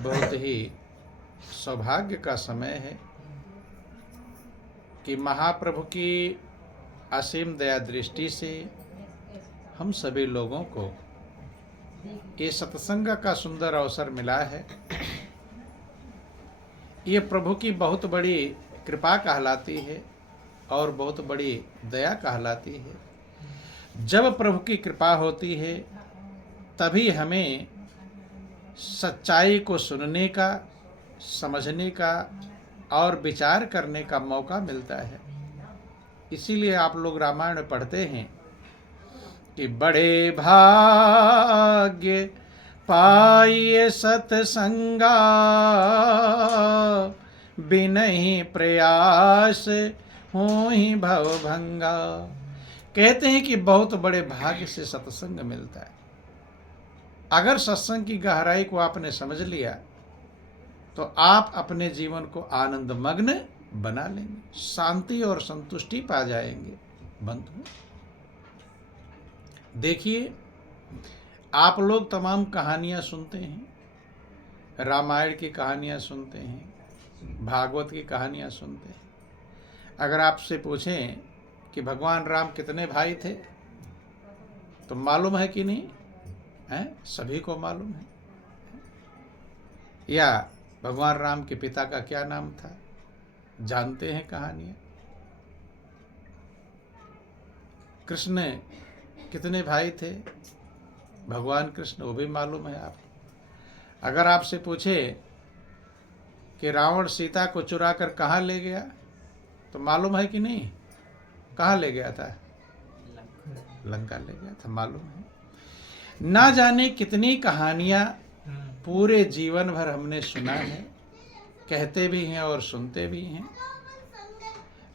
बहुत ही सौभाग्य का समय है कि महाप्रभु की असीम दया दृष्टि से हम सभी लोगों को ये सत्संग का सुंदर अवसर मिला है। ये प्रभु की बहुत बड़ी कृपा कहलाती है और बहुत बड़ी दया कहलाती है। जब प्रभु की कृपा होती है तभी हमें सच्चाई को सुनने का, समझने का और विचार करने का मौका मिलता है। इसीलिए आप लोग रामायण में पढ़ते हैं कि बड़े भाग्य पाइए सत्संगा, बिनहि प्रयास होहि भवभंगा। कहते हैं कि बहुत बड़े भाग्य से सत्संग मिलता है। अगर सत्संग की गहराई को आपने समझ लिया तो आप अपने जीवन को आनंद मग्न बना लेंगे, शांति और संतुष्टि पा जाएंगे। बंधु देखिए, आप लोग तमाम कहानियां सुनते हैं, रामायण की कहानियां सुनते हैं, भागवत की कहानियां सुनते हैं। अगर आपसे पूछें कि भगवान राम कितने भाई थे तो मालूम है कि नहीं है? सभी को मालूम है। या भगवान राम के पिता का क्या नाम था, जानते हैं कहानियां। कृष्ण कितने भाई थे, भगवान कृष्ण, वो भी मालूम है आपको। अगर आपसे पूछे कि रावण सीता को चुरा कर कहाँ ले गया तो मालूम है कि नहीं, कहाँ ले गया था? लंका ले गया था, मालूम है। ना जाने कितनी कहानियां पूरे जीवन भर हमने सुना है, कहते भी हैं और सुनते भी हैं,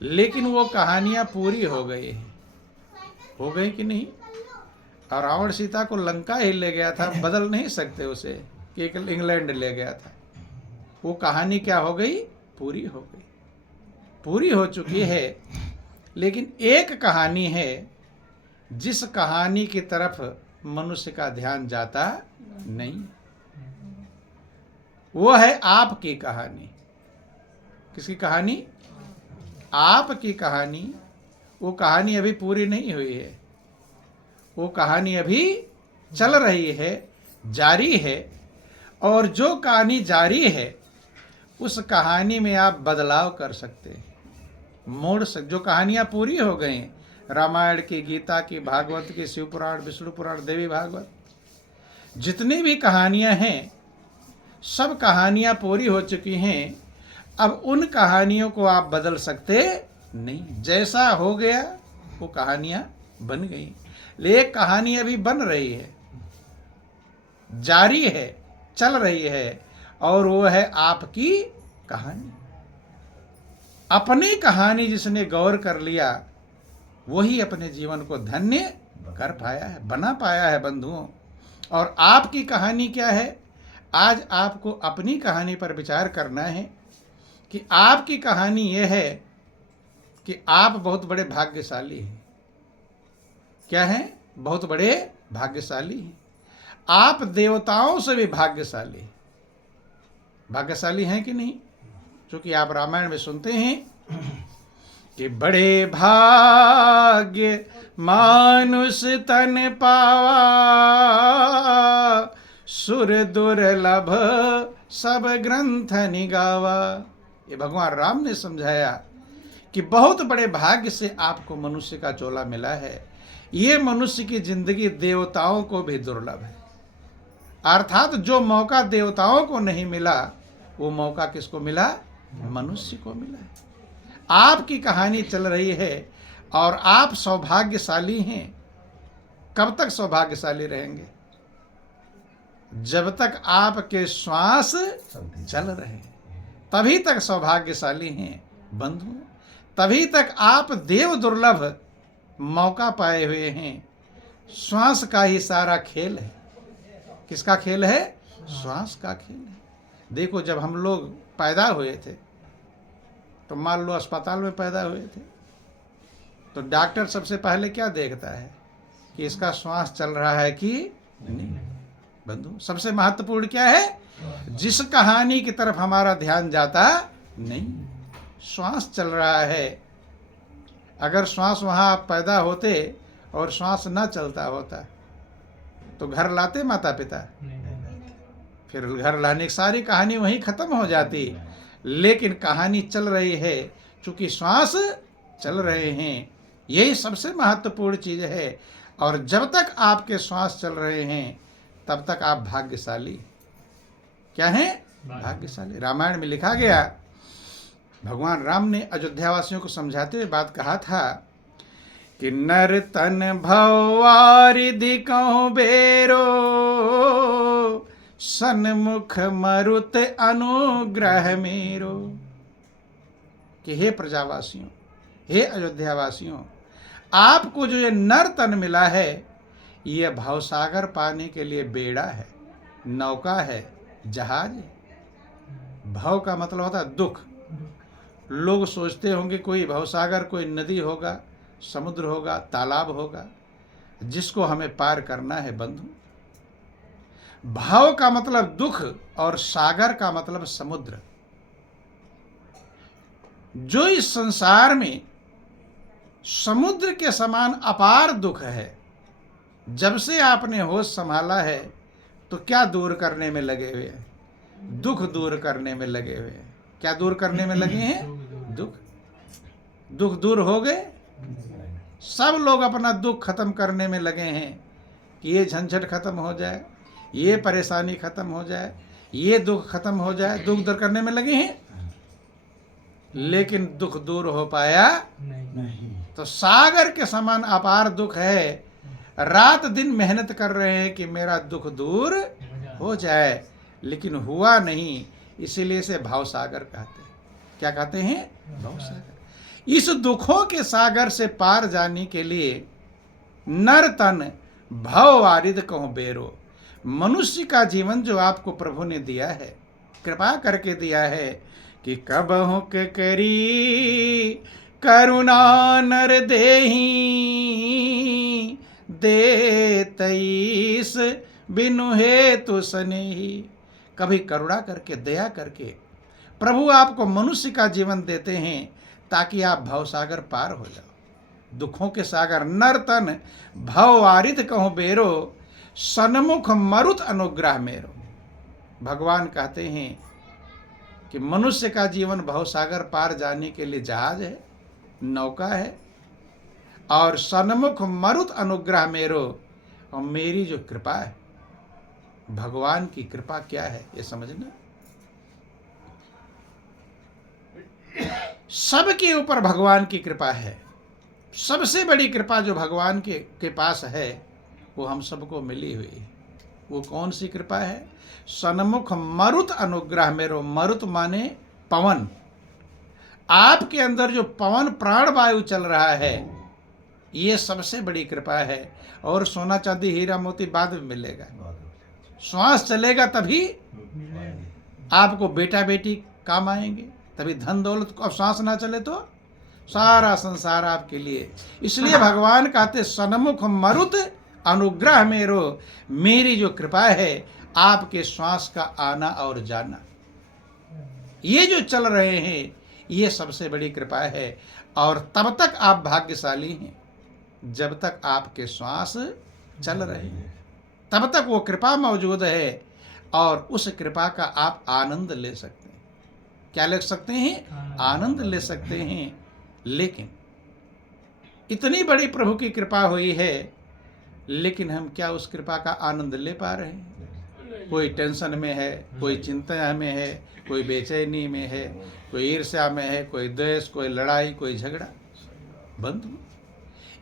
लेकिन वो कहानियां पूरी हो गई हैं। हो गई कि नहीं? और रावण सीता को लंका ही ले गया था, बदल नहीं सकते उसे कि इंग्लैंड ले गया था। वो कहानी क्या हो गई? पूरी हो गई, पूरी हो चुकी है। लेकिन एक कहानी है जिस कहानी की तरफ मनुष्य का ध्यान जाता नहीं, वो है आपकी कहानी। किसकी कहानी? आपकी कहानी। वो कहानी अभी पूरी नहीं हुई है, वो कहानी अभी चल रही है, जारी है। और जो कहानी जारी है उस कहानी में आप बदलाव कर सकते हैं, मोड़ सकते। जो कहानियां पूरी हो गई, रामायण की, गीता की, भागवत की, शिव पुराण, विष्णु पुराण, देवी भागवत, जितनी भी कहानियां हैं सब कहानियां पूरी हो चुकी हैं। अब उन कहानियों को आप बदल सकते नहीं, जैसा हो गया वो कहानियां बन गई। लेकिन कहानी अभी बन रही है, जारी है, चल रही है, और वो है आपकी कहानी। अपनी कहानी जिसने गौर कर लिया वही अपने जीवन को धन्य कर पाया है, बना पाया है बंधुओं। और आपकी कहानी क्या है? आज आपको अपनी कहानी पर विचार करना है कि आपकी कहानी यह है कि आप बहुत बड़े भाग्यशाली हैं। क्या हैं? बहुत बड़े भाग्यशाली हैं। आप देवताओं से भी भाग्यशाली हैं। भाग्यशाली हैं कि नहीं? क्योंकि आप रामायण में सुनते हैं कि बड़े भाग्य मानुष तन पावा, सुर दुर्लभ सब ग्रंथ निगावा। ये भगवान राम ने समझाया कि बहुत बड़े भाग्य से आपको मनुष्य का चोला मिला है। ये मनुष्य की जिंदगी देवताओं को भी दुर्लभ है। अर्थात जो मौका देवताओं को नहीं मिला वो मौका किसको मिला? मनुष्य को मिला है। आपकी कहानी चल रही है और आप सौभाग्यशाली हैं। कब तक सौभाग्यशाली रहेंगे? जब तक आपके श्वास चल रहे हैं तभी तक सौभाग्यशाली हैं बंधु। तभी तक आप देव दुर्लभ मौका पाए हुए हैं। श्वास का ही सारा खेल है। किसका खेल है? श्वास का खेल है। देखो, जब हम लोग पैदा हुए थे तो मान लो अस्पताल में पैदा हुए थे तो डॉक्टर सबसे पहले क्या देखता है कि इसका श्वास चल रहा है कि नहीं। बंधु, सबसे महत्वपूर्ण क्या है? जिस कहानी की तरफ हमारा ध्यान जाता नहीं। श्वास चल रहा है, अगर श्वास वहाँ पैदा होते और श्वास ना चलता होता तो घर लाते माता पिता? फिर घर लाने की सारी कहानी वहीं खत्म हो जाती। लेकिन कहानी चल रही है, चूंकि श्वास चल रहे हैं, यही सबसे महत्वपूर्ण चीज है। और जब तक आपके श्वास चल रहे हैं तब तक आप भाग्यशाली। क्या है? भाग्यशाली। रामायण में लिखा गया, भगवान राम ने अयोध्या वासियों को समझाते हुए बात कहा था कि नर तन भवारिधि कहूँ बेरो, सन्मुख मरुत अनुग्रह मेरो। कि हे प्रजावासियों, हे अयोध्या वासियों, आपको जो ये नर तन मिला है, ये भवसागर पाने के लिए बेड़ा है, नौका है, जहाज है। भव का मतलब होता है दुख। लोग सोचते होंगे कोई भवसागर, कोई नदी होगा, समुद्र होगा, तालाब होगा, जिसको हमें पार करना है। बंधु, भव का मतलब दुख और सागर का मतलब समुद्र। जो इस संसार में समुद्र के समान अपार दुख है, जब से आपने होश संभाला है तो क्या दूर करने में लगे हुए हैं? दुख दूर करने में लगे हुए हैं। क्या दूर करने में लगे हैं? दुख। दुख दूर हो गए? सब लोग अपना दुख खत्म करने में लगे हैं कि ये झंझट खत्म हो जाए, ये परेशानी खत्म हो जाए, ये दुख खत्म हो जाए, दुख दूर करने में लगे हैं। लेकिन दुख दूर हो पाया नहीं। तो सागर के समान अपार दुख है, रात दिन मेहनत कर रहे हैं कि मेरा दुख दूर हो जाए, लेकिन हुआ नहीं। इसीलिए इसे भावसागर कहते हैं। क्या कहते हैं? भावसागर। इस दुखों के सागर से पार जाने के लिए नर तन भव वारिध कहूँ बेरो। मनुष्य का जीवन जो आपको प्रभु ने दिया है, कृपा करके दिया है, कि कबहु के करी करुणा नर देही, दे तईस बिनु हेतु सनेही। कभी करुणा करके, दया करके प्रभु आपको मनुष्य का जीवन देते हैं ताकि आप भवसागर पार हो जाओ। दुखों के सागर नर तन भव वारिध कहूँ बेरो, सन्मुख मरुत अनुग्रह मेरो। भगवान कहते हैं कि मनुष्य का जीवन भवसागर पार जाने के लिए जहाज है, नौका है, और सन्मुख मरुत अनुग्रह मेरो। और मेरी जो कृपा है, भगवान की कृपा क्या है ये समझना। सबके ऊपर भगवान की कृपा है। सबसे बड़ी कृपा जो भगवान के पास है वो हम सबको मिली हुई है। वो कौन सी कृपा है? सन्मुख मरुत अनुग्रह मेरो। मरुत माने पवन। आपके अंदर जो पवन प्राण वायु चल रहा है, ये सबसे बड़ी कृपा है। और सोना चांदी हीरा मोती बाद में मिलेगा। श्वास चलेगा तभी आपको बेटा बेटी काम आएंगे, तभी धन दौलत। अब श्वास ना चले तो सारा संसार आपके लिए। इसलिए भगवान कहते सन्मुख मरुत अनुग्रह मेरो। मेरी जो कृपा है आपके श्वास का आना और जाना, ये जो चल रहे हैं, ये सबसे बड़ी कृपा है। और तब तक आप भाग्यशाली हैं जब तक आपके श्वास चल रहे हैं, तब तक वो कृपा मौजूद है और उस कृपा का आप आनंद ले सकते हैं। क्या ले सकते हैं? आनंद ले सकते हैं। लेकिन इतनी बड़ी प्रभु की कृपा हुई है, लेकिन हम क्या उस कृपा का आनंद ले पा रहे हैं? कोई टेंशन में है, कोई चिंता में है, कोई बेचैनी में है, कोई ईर्ष्या में है, कोई द्वेष, कोई लड़ाई, कोई झगड़ा। बंधु,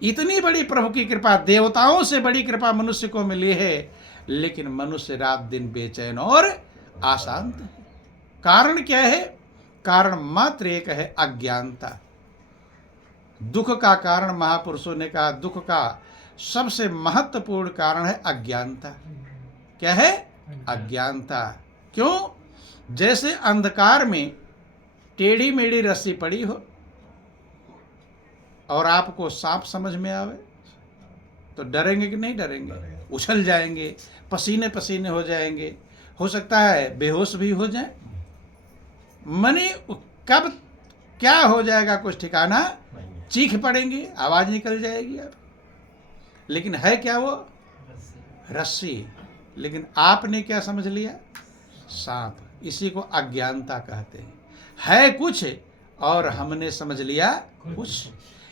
इतनी बड़ी प्रभु की कृपा, देवताओं से बड़ी कृपा मनुष्य को मिली है, लेकिन मनुष्य रात दिन बेचैन और अशांत है। कारण क्या है? कारण मात्र एक है, अज्ञानता। दुख का कारण महापुरुषों ने कहा, दुख का सबसे महत्वपूर्ण कारण है अज्ञानता। क्या है? अज्ञानता। क्यों? जैसे अंधकार में टेढ़ी मेढ़ी रस्सी पड़ी हो और आपको सांप समझ में आवे तो डरेंगे कि नहीं डरेंगे? उछल जाएंगे, पसीने पसीने हो जाएंगे, हो सकता है बेहोश भी हो जाए, मने कब क्या हो जाएगा कुछ ठिकाना, चीख पड़ेंगे, आवाज निकल जाएगी अब। लेकिन है क्या वो? रस्सी। लेकिन आपने क्या समझ लिया? सांप। इसी को अज्ञानता कहते हैं। है कुछ और हमने समझ लिया कुछ।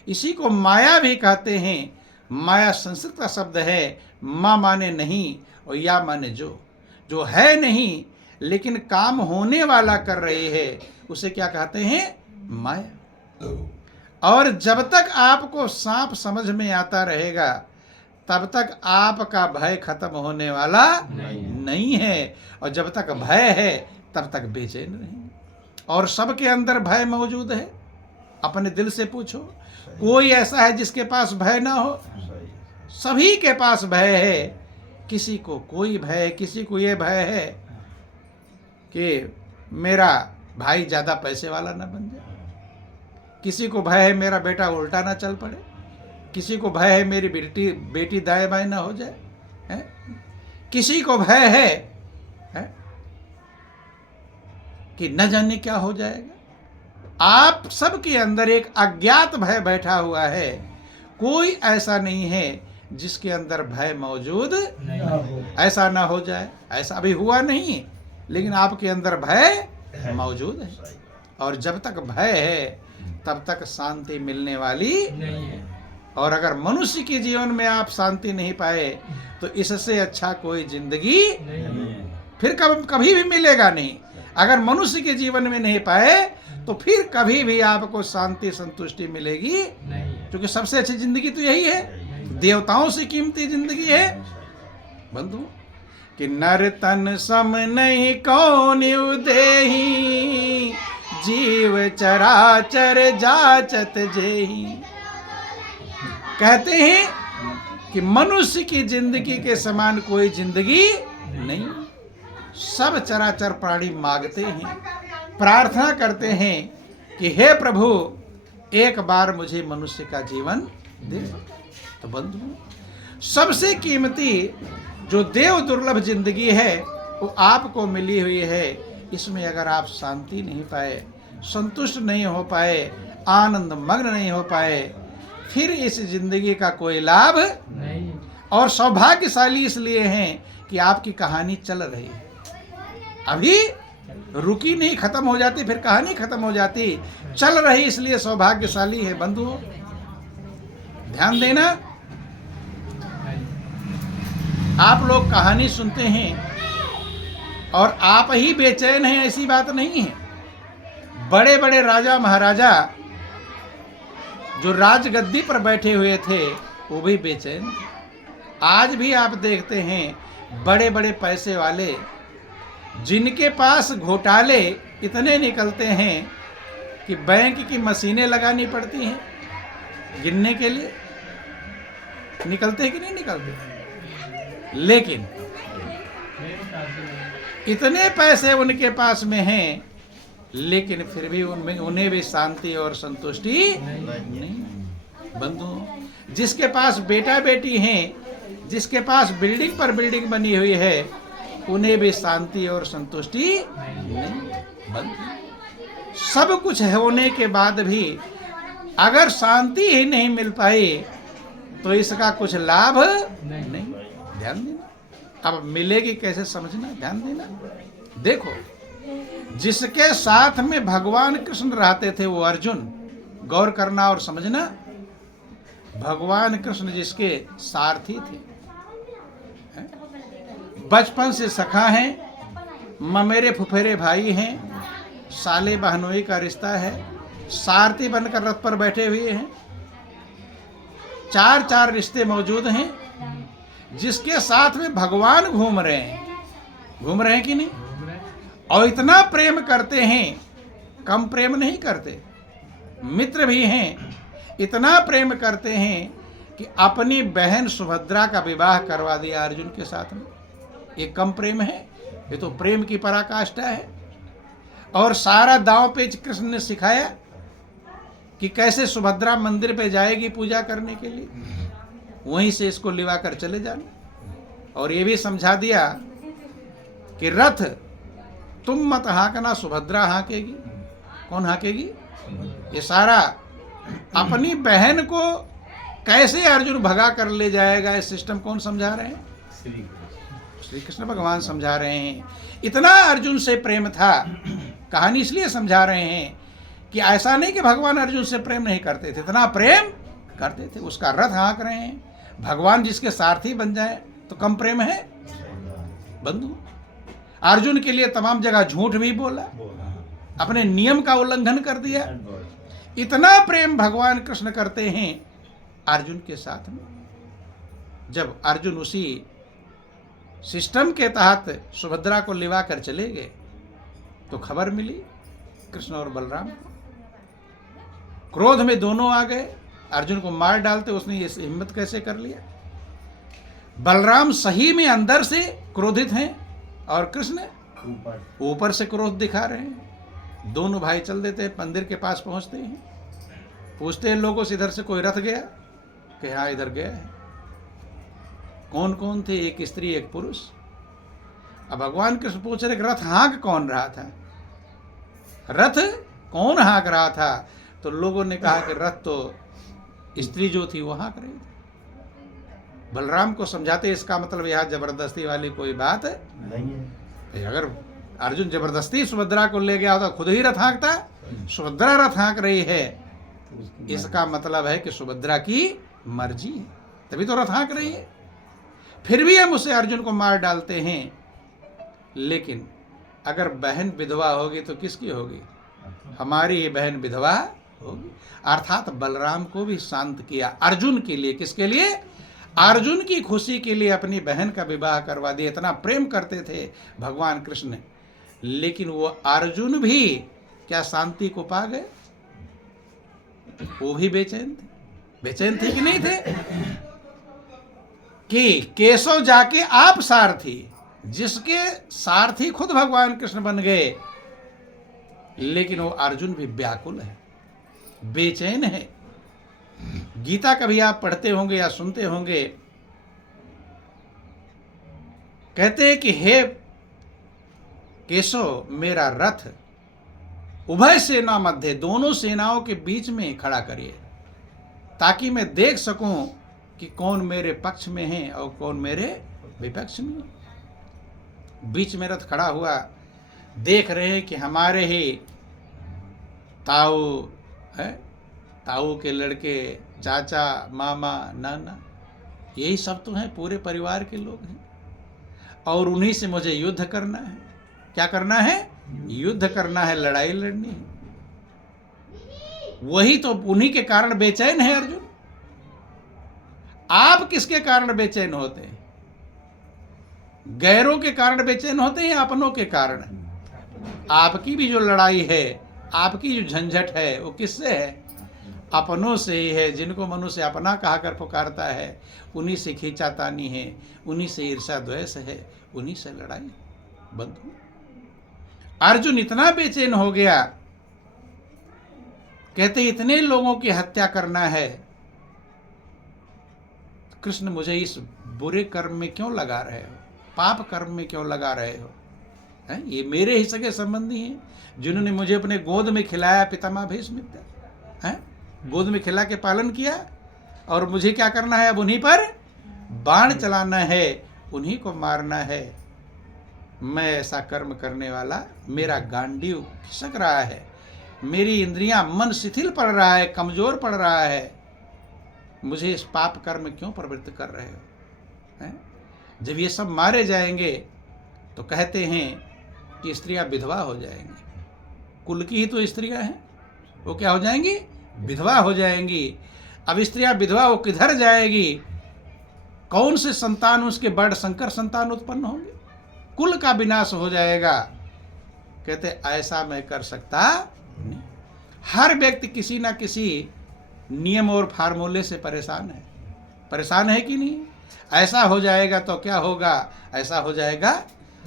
इसी को माया भी कहते हैं। माया संस्कृत का शब्द है। मा माने नहीं और या माने जो है नहीं लेकिन काम होने वाला कर रही है, उसे क्या कहते हैं? माया। और जब तक आपको सांप समझ में आता रहेगा तब तक आपका भय खत्म होने वाला नहीं है। और जब तक भय है तब तक बेचैन रहेंगे। और सबके अंदर भय मौजूद है। अपने दिल से पूछो, कोई ऐसा है जिसके पास भय ना हो? सभी के पास भय है। किसी को कोई भय, किसी को ये भय है कि मेरा भाई ज्यादा पैसे वाला ना बन जाए, किसी को भय है मेरा बेटा उल्टा ना चल पड़े, किसी को भय है मेरी बेटी दाएं बाएं ना हो जाए, है? किसी को भय है कि न जाने क्या हो जाएगा। आप सबके अंदर एक अज्ञात भय बैठा हुआ है। कोई ऐसा नहीं है जिसके अंदर भय मौजूद नहीं। ऐसा ना हो जाए, ऐसा अभी हुआ नहीं, लेकिन आपके अंदर भय मौजूद है। और जब तक भय है तब तक शांति मिलने वाली नहीं है। और अगर मनुष्य के जीवन में आप शांति नहीं पाए तो इससे अच्छा कोई जिंदगी फिर कभी भी मिलेगा नहीं। अगर मनुष्य के जीवन में नहीं पाए तो फिर कभी भी आपको शांति संतुष्टि मिलेगी नहीं, क्योंकि सबसे अच्छी जिंदगी तो यही है। देवताओं से कीमती जिंदगी है बंधु कि नर तन सम नहीं कौन उदेही, जीव चराचर जाचत जेही। कहते हैं कि मनुष्य की जिंदगी के समान कोई जिंदगी नहीं। सब चराचर प्राणी मांगते हैं, प्रार्थना करते हैं कि हे प्रभु एक बार मुझे मनुष्य का जीवन दे। तो बंधु सबसे कीमती जो देव दुर्लभ जिंदगी है वो आपको मिली हुई है। इसमें अगर आप शांति नहीं पाए, संतुष्ट नहीं हो पाए, आनंद मग्न नहीं हो पाए, फिर इस जिंदगी का कोई लाभ नहीं। और सौभाग्यशाली इसलिए हैं कि आपकी कहानी चल रही है, अभी रुकी नहीं, खत्म हो जाती फिर कहानी खत्म हो जाती, चल रही, इसलिए सौभाग्यशाली है बंधुओं। ध्यान देना, आप लोग कहानी सुनते हैं और आप ही बेचैन हैं ऐसी बात नहीं है। बड़े बड़े राजा महाराजा जो राजगद्दी पर बैठे हुए थे वो भी बेचैन थे। आज भी आप देखते हैं बड़े बड़े पैसे वाले जिनके पास घोटाले इतने निकलते हैं कि बैंक की मशीनें लगानी पड़ती हैं गिनने के लिए। निकलते हैं कि नहीं निकलते? लेकिन इतने पैसे उनके पास में हैं लेकिन फिर भी उन्हें भी शांति और संतुष्टि नहीं। बंधु जिसके पास बेटा बेटी हैं, जिसके पास बिल्डिंग पर बिल्डिंग बनी हुई है, उन्हें भी शांति और संतुष्टि नहीं। बंधु सब कुछ होने के बाद भी अगर शांति ही नहीं मिल पाई तो इसका कुछ लाभ नहीं। ध्यान देना, अब मिलेगी कैसे समझना, ध्यान देना। देखो जिसके साथ में भगवान कृष्ण रहते थे वो अर्जुन, गौर करना और समझना। भगवान कृष्ण जिसके सारथी थे, बचपन से सखा हैं, ममेरे फुफेरे भाई हैं, साले बहनोई का रिश्ता है, सारथी बनकर रथ पर बैठे हुए हैं, चार चार रिश्ते मौजूद हैं। जिसके साथ में भगवान घूम रहे हैं कि नहीं, और इतना प्रेम करते हैं, कम प्रेम नहीं करते। मित्र भी हैं, इतना प्रेम करते हैं कि अपनी बहन सुभद्रा का विवाह करवा दिया अर्जुन के साथ में। ये कम प्रेम है? ये तो प्रेम की पराकाष्ठा है। और सारा दांव पेच कृष्ण ने सिखाया कि कैसे सुभद्रा मंदिर पे जाएगी पूजा करने के लिए, वहीं से इसको लिवा कर चले जाना। और ये भी समझा दिया कि रथ तुम मत हाँकना, सुभद्रा हाँकेगी। कौन हाँकेगी? ये सारा अपनी बहन को कैसे अर्जुन भगा कर ले जाएगा, इस सिस्टम कौन समझा रहे हैं? श्री कृष्ण भगवान समझा रहे हैं। इतना अर्जुन से प्रेम था। कहानी इसलिए समझा रहे हैं कि ऐसा नहीं कि भगवान अर्जुन से प्रेम नहीं करते थे, इतना प्रेम करते थे। उसका रथ हाँक रहे हैं। भगवान जिसके सारथी बन जाए तो कम प्रेम है? बंधु अर्जुन के लिए तमाम जगह झूठ भी बोला, अपने नियम का उल्लंघन कर दिया। इतना प्रेम भगवान कृष्ण करते हैं अर्जुन के साथ में। जब अर्जुन उसी सिस्टम के तहत सुभद्रा को लिवा कर चले गए तो खबर मिली कृष्ण और बलराम। क्रोध में दोनों आ गए, अर्जुन को मार डालते। उसने ये हिम्मत कैसे कर लिया? बलराम सही में अंदर से क्रोधित हैं और कृष्ण ऊपर से क्रोध दिखा रहे हैं। दोनों भाई चल देते हैं, मंदिर के पास पहुंचते हैं, पूछते हैं लोगों से इधर से कोई रथ गया? कि हाँ इधर गया है। कौन कौन थे? एक स्त्री एक पुरुष। अब भगवान कृष्ण पूछ रहे रथ हाँक कौन रहा था? रथ कौन हाँक रहा था? तो लोगों ने कहा कि रथ तो स्त्री जो थी वो हाँक रही थी। बलराम को समझाते इसका मतलब यह जबरदस्ती वाली कोई बात नहीं है। अगर अर्जुन जबरदस्ती सुभद्रा को ले गया होता खुद ही रथ हाँकता। सुभद्रा रथ हाँक रही है, इसका मतलब है कि सुभद्रा की मर्जी है, तभी तो रथ हाँक रही है। फिर भी हम उसे अर्जुन को मार डालते हैं। लेकिन अगर बहन विधवा होगी तो किसकी होगी? हमारी ही बहन विधवा होगी। अर्थात बलराम को भी शांत किया अर्जुन के लिए। किसके लिए? अर्जुन की खुशी के लिए अपनी बहन का विवाह करवा दिया। इतना प्रेम करते थे भगवान कृष्ण। लेकिन वो अर्जुन भी क्या शांति को पा गए? वो भी बेचैन थे। बेचैन थे कि नहीं थे? कि केशव जाके आप सारथी, जिसके सारथी खुद भगवान कृष्ण बन गए, लेकिन वो अर्जुन भी व्याकुल है, बेचैन है। गीता कभी आप पढ़ते होंगे या सुनते होंगे, कहते हैं कि हे केशव मेरा रथ उभय सेना मध्य, दोनों सेनाओं के बीच में खड़ा करिए ताकि मैं देख सकूं कि कौन मेरे पक्ष में है और कौन मेरे विपक्ष में है। बीच में रथ खड़ा हुआ, देख रहे हैं कि हमारे ही ताऊ है, ताऊ के लड़के, चाचा, मामा, नाना, यही सब तो हैं, पूरे परिवार के लोग हैं। और उन्हीं से मुझे युद्ध करना है। क्या करना है? युद्ध करना है, लड़ाई लड़नी है। वही तो उन्हीं के कारण बेचैन है अर्जुन। आप किसके कारण बेचैन होते हैं? गैरों के कारण बेचैन होते हैं या अपनों के कारण? आपकी भी जो लड़ाई है, आपकी जो झंझट है, वो किससे है? अपनों से ही है। जिनको मनुष्य अपना कहकर पुकारता है, उन्हीं से खींचातानी है, उन्हीं से ईर्ष्या द्वेष है, उन्हीं से लड़ाई। बंधु अर्जुन इतना बेचैन हो गया, कहते इतने लोगों की हत्या करना है, कृष्ण मुझे इस बुरे कर्म में क्यों लगा रहे हो? पाप कर्म में क्यों लगा रहे हो? है? ये मेरे ही सगे संबंधी हैं जिन्होंने मुझे अपने गोद में खिलाया, पितामह भीष्मित्र है, गोद में खिला के पालन किया। और मुझे क्या करना है? अब उन्हीं पर बाण चलाना है, उन्हीं को मारना है। मैं ऐसा कर्म करने वाला, मेरा गांडीव खिसक रहा है, मेरी इंद्रियां, मन शिथिल पड़ रहा है, कमजोर पड़ रहा है। मुझे इस पाप कर्म क्यों प्रवृत्त कर रहे हो? है? जब ये सब मारे जाएंगे तो कहते हैं कि स्त्रियां विधवा हो जाएंगी। कुल की ही तो स्त्रियां हैं, वो क्या हो जाएंगी? विधवा हो जाएंगी। अब स्त्रियां विधवा वो किधर जाएगी? कौन से संतान उसके बड़ संकर संतान उत्पन्न होंगे? कुल का विनाश हो जाएगा। कहते ऐसा मैं कर सकता नहीं। हर व्यक्ति किसी ना किसी नियम और फार्मूले से परेशान है कि नहीं? ऐसा हो जाएगा तो क्या होगा? ऐसा हो जाएगा,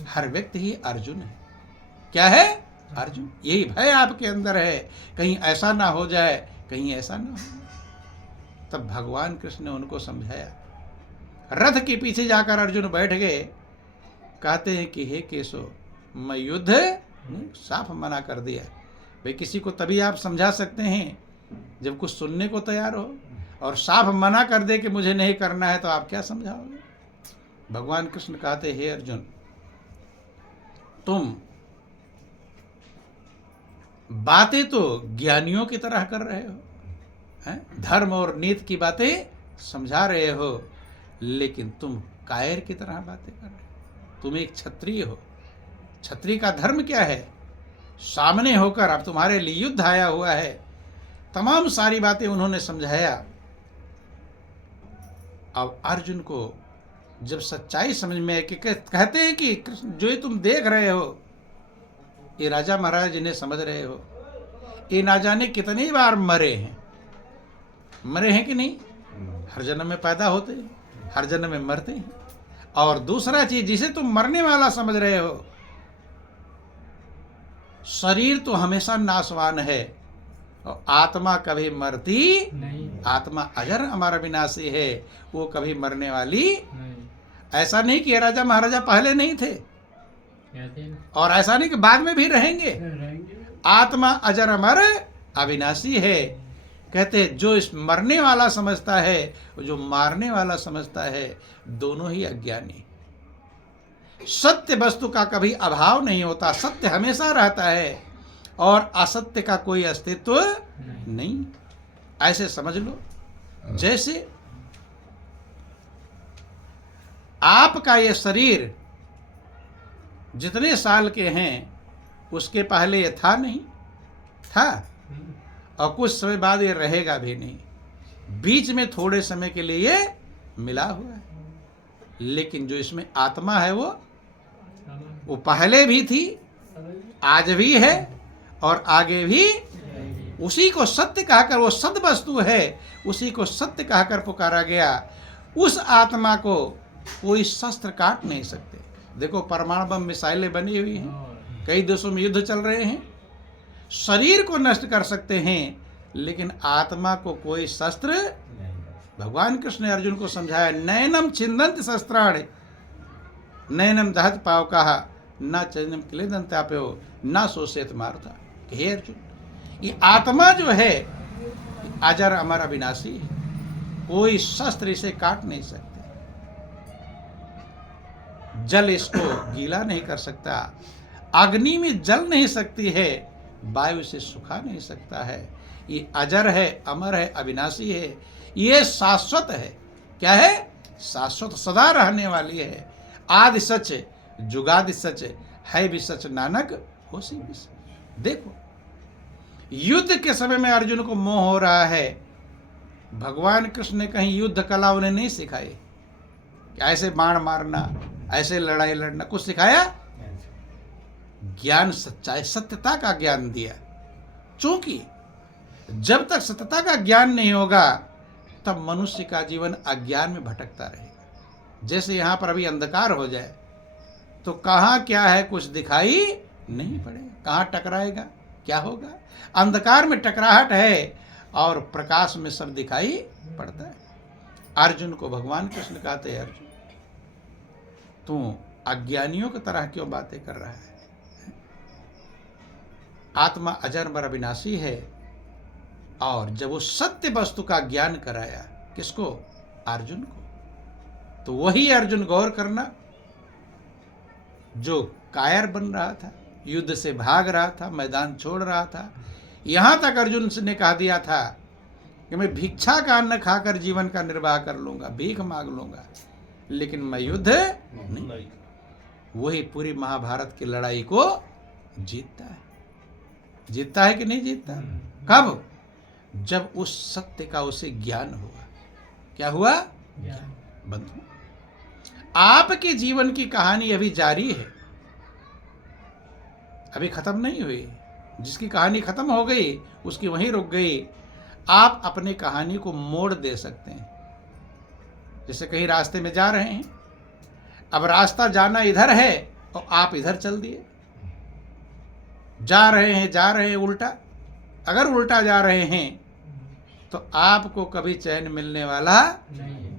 हर व्यक्ति ही अर्जुन है। क्या है? अर्जुन। यही भय आपके अंदर है, कहीं ऐसा ना हो जाए, कहीं ऐसा ना हो। तब भगवान कृष्ण ने उनको समझाया। रथ के पीछे जाकर अर्जुन बैठ गए। कहते हैं कि हे केशव, मैं युद्ध साफ मना कर दिया। भाई किसी को तभी आप समझा सकते हैं जब कुछ सुनने को तैयार हो, और साफ मना कर दे कि मुझे नहीं करना है, तो आप क्या समझाओगे? भगवान कृष्ण कहते, हे अर्जुन, तुम बातें तो ज्ञानियों की तरह कर रहे हो, हैं? धर्म और नीति की बातें समझा रहे हो, लेकिन तुम कायर की तरह बातें कर रहे हो। तुम एक क्षत्रिय हो। क्षत्रिय का धर्म क्या है? सामने होकर, अब तुम्हारे लिए युद्ध आया हुआ है, तमाम सारी बातें उन्होंने समझाया। अब अर्जुन को जब सच्चाई समझ में आई कि कहते हैं कि जो ये तुम देख रहे हो, ये राजा महाराज जिन्हें समझ रहे हो, ये ना जाने कितनी बार मरे हैं कि नहीं? हर जन्म में पैदा होते हैं, हर जन्म में मरते हैं। और दूसरा चीज, जिसे तुम मरने वाला समझ रहे हो, शरीर तो हमेशा नाशवान है और आत्मा कभी मरती नहीं। आत्मा अजर अमर अविनाशी है, वो कभी मरने वाली नहीं। ऐसा नहीं कि राजा महाराजा पहले नहीं थे, और ऐसा नहीं कि बाद में भी रहेंगे। आत्मा अजर अमर अविनाशी है। कहते जो इस मरने वाला समझता है, जो मारने वाला समझता है, दोनों ही अज्ञानी। सत्य वस्तु का कभी अभाव नहीं होता, सत्य हमेशा रहता है, और असत्य का कोई अस्तित्व नहीं। ऐसे समझ लो, जैसे आपका ये शरीर जितने साल के हैं, उसके पहले ये था नहीं था, और कुछ समय बाद ये रहेगा भी नहीं। बीच में थोड़े समय के लिए ये मिला हुआ है, लेकिन जो इसमें आत्मा है वो पहले भी थी, आज भी है, और आगे भी उसी को सत्य कहकर, वो सद वस्तु है, उसी को सत्य कहकर पुकारा गया। उस आत्मा को कोई शस्त्र काट नहीं सकते। देखो, परमाणु बम मिसाइलें बनी हुई हैं, कई देशों में युद्ध चल रहे हैं। शरीर को नष्ट कर सकते हैं, लेकिन आत्मा को कोई शस्त्र। भगवान कृष्ण ने अर्जुन को समझाया, नैनम छिन्दन्ति शस्त्राणि नैनम दहत पावकाः न चैनम क्लेदन्त्यापयो न शोषयत मारुता। हे अर्जुन, ये आत्मा जो है अजर अमर अविनाशी है, कोई शस्त्र इसे काट नहीं सकते। जल इसको गीला नहीं कर सकता, अग्नि में जल नहीं सकती है, वायु से सुखा नहीं सकता है। ये अजर है, अमर है, अविनाशी है, ये शाश्वत है। क्या है? शाश्वत, सदा रहने वाली है। आदि सच, जुगादि सच, है भी सच, नानक होसी भी सच। देखो, युद्ध के समय में अर्जुन को मोह हो रहा है। भगवान कृष्ण ने कहीं युद्ध कला उन्हें नहीं सिखाई कि ऐसे बाण मारना, ऐसे लड़ाई लड़ना, कुछ सिखाया? ज्ञान, सच्चाई, सत्यता का ज्ञान दिया। क्योंकि जब तक सत्यता का ज्ञान नहीं होगा, तब मनुष्य का जीवन अज्ञान में भटकता रहेगा। जैसे यहां पर अभी अंधकार हो जाए तो कहां क्या है कुछ दिखाई नहीं पड़ेगा, कहां टकराएगा, क्या होगा? अंधकार में टकराहट है और प्रकाश में सब दिखाई पड़ता है। अर्जुन को भगवान कृष्ण कहते हैं, अर्जुन तू अज्ञानियों की तरह क्यों बातें कर रहा है? आत्मा अजर अमर अविनाशी है। और जब वो सत्य वस्तु का ज्ञान कराया, किसको? अर्जुन को। तो वही अर्जुन, गौर करना, जो कायर बन रहा था, युद्ध से भाग रहा था, मैदान छोड़ रहा था, यहां तक अर्जुन ने कह दिया था कि मैं भिक्षा का अन्न खाकर जीवन का निर्वाह कर लूंगा, भीख मांग लूंगा, लेकिन मैं युद्ध नहीं। वही पूरी महाभारत की लड़ाई को जीतता है। जीतता है कि नहीं जीतता? कब? जब उस सत्य का उसे ज्ञान हुआ। क्या हुआ? बंधु, आपके जीवन की कहानी अभी जारी है, अभी खत्म नहीं हुई। जिसकी कहानी खत्म हो गई उसकी वहीं रुक गई। आप अपनी कहानी को मोड़ दे सकते हैं। जैसे कहीं रास्ते में जा रहे हैं, अब रास्ता जाना इधर है और आप इधर चल दिए, जा रहे हैं उल्टा। अगर उल्टा जा रहे हैं तो आपको कभी चैन मिलने वाला नहीं।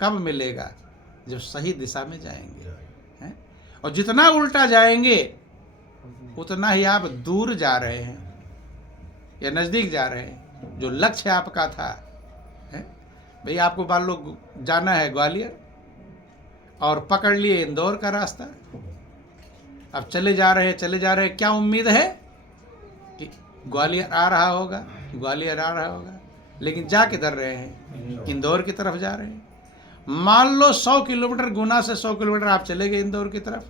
कब मिलेगा? जब सही दिशा में जाएंगे, हैं? और जितना उल्टा जाएंगे उतना ही आप दूर जा रहे हैं या नजदीक जा रहे हैं जो लक्ष्य आपका था। भाई आपको मान लो जाना है ग्वालियर और पकड़ लिए इंदौर का रास्ता। अब चले जा रहे हैं, क्या उम्मीद है कि ग्वालियर आ रहा होगा, लेकिन जा किधर रहे हैं? इंदौर की तरफ जा रहे हैं। मान लो 100 किलोमीटर, गुना से 100 किलोमीटर आप चले गए इंदौर की तरफ,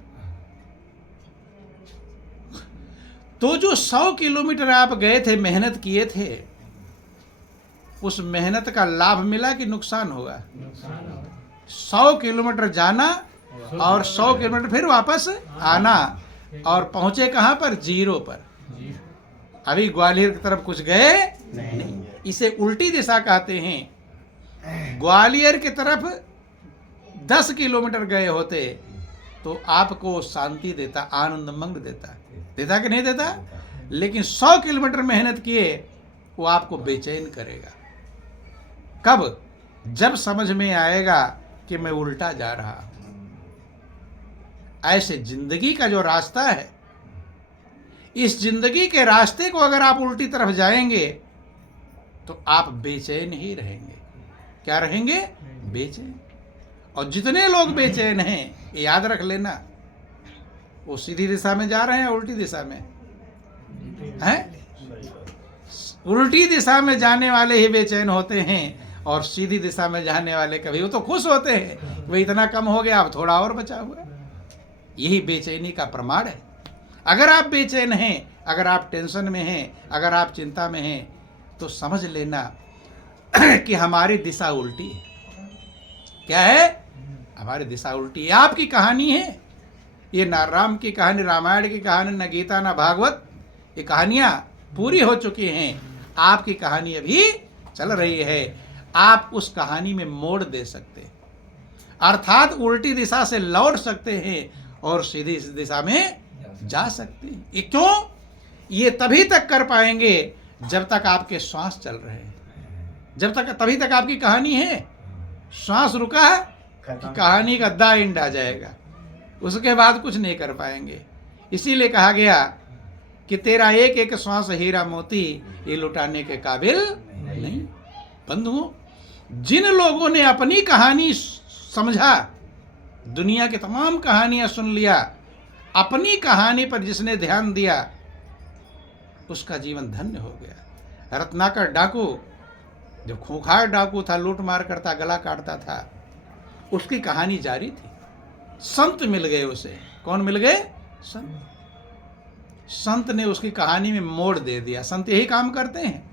तो जो 100 किलोमीटर आप गए थे, मेहनत किए थे, उस मेहनत का लाभ मिला कि नुकसान होगा? 100 किलोमीटर जाना और 100 किलोमीटर फिर वापस आना, और पहुंचे कहां पर? जीरो पर। अभी ग्वालियर की तरफ कुछ गए नहीं। इसे उल्टी दिशा कहते हैं। ग्वालियर की तरफ 10 किलोमीटर गए होते तो आपको शांति देता, आनंद मंग देता कि नहीं देता? लेकिन 100 किलोमीटर मेहनत किए, वो आपको बेचैन करेगा। कब? जब समझ में आएगा कि मैं उल्टा जा रहा हूं। ऐसे जिंदगी का जो रास्ता है, इस जिंदगी के रास्ते को अगर आप उल्टी तरफ जाएंगे तो आप बेचैन ही रहेंगे। क्या रहेंगे? बेचैन। और जितने लोग बेचैन हैं, ये याद रख लेना, वो सीधी दिशा में जा रहे हैं, उल्टी दिशा में हैं। उल्टी दिशा में जाने वाले ही बेचैन होते हैं, और सीधी दिशा में जाने वाले कभी वो तो खुश होते हैं, वो इतना कम हो गया, अब थोड़ा और बचा हुआ। यही बेचैनी का प्रमाण है। अगर आप बेचैन हैं, अगर आप टेंशन में हैं, अगर आप चिंता में हैं, तो समझ लेना कि हमारी दिशा उल्टी है। क्या है? हमारी दिशा उल्टी है। आपकी कहानी है ये, ना राम की कहानी, रामायण की कहानी, न गीता, न भागवत, ये कहानियां पूरी हो चुकी हैं। आपकी कहानी अभी चल रही है। आप उस कहानी में मोड़ दे सकते हैं, अर्थात उल्टी दिशा से लौट सकते हैं और सीधी दिशा में जा सकते हैं। ये क्यों? ये तभी तक कर पाएंगे जब तक आपके श्वास चल रहे हैं, तभी तक आपकी कहानी है। श्वास रुका है, कहानी का दा एंड आ जाएगा, उसके बाद कुछ नहीं कर पाएंगे। इसीलिए कहा गया कि तेरा एक एक श्वास हीरा मोती, ये लुटाने के काबिल नहीं। बंधुओं, जिन लोगों ने अपनी कहानी समझा, दुनिया की तमाम कहानियां सुन लिया, अपनी कहानी पर जिसने ध्यान दिया, उसका जीवन धन्य हो गया। रत्नाकर डाकू, जब खूंखार डाकू था, लूट मार करता, गला काटता था, उसकी कहानी जारी थी। संत मिल गए उसे। कौन मिल गए? संत ने उसकी कहानी में मोड़ दे दिया। संत यही काम करते हैं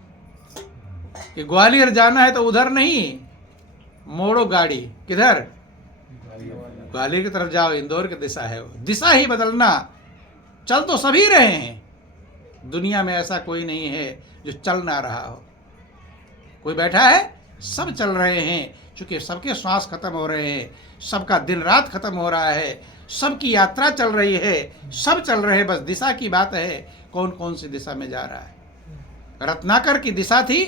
कि ग्वालियर जाना है तो उधर नहीं, मोड़ो गाड़ी। किधर? ग्वालियर की तरफ जाओ, इंदौर की दिशा है वो। दिशा ही बदलना। चल तो सभी रहे हैं, दुनिया में ऐसा कोई नहीं है जो चल ना रहा हो। कोई बैठा है? सब चल रहे हैं, क्योंकि सबके श्वास खत्म हो रहे हैं, सबका दिन रात खत्म हो रहा है, सबकी यात्रा चल रही है, सब चल रहे हैं। बस दिशा की बात है, कौन कौन सी दिशा में जा रहा है। रत्नाकर की दिशा थी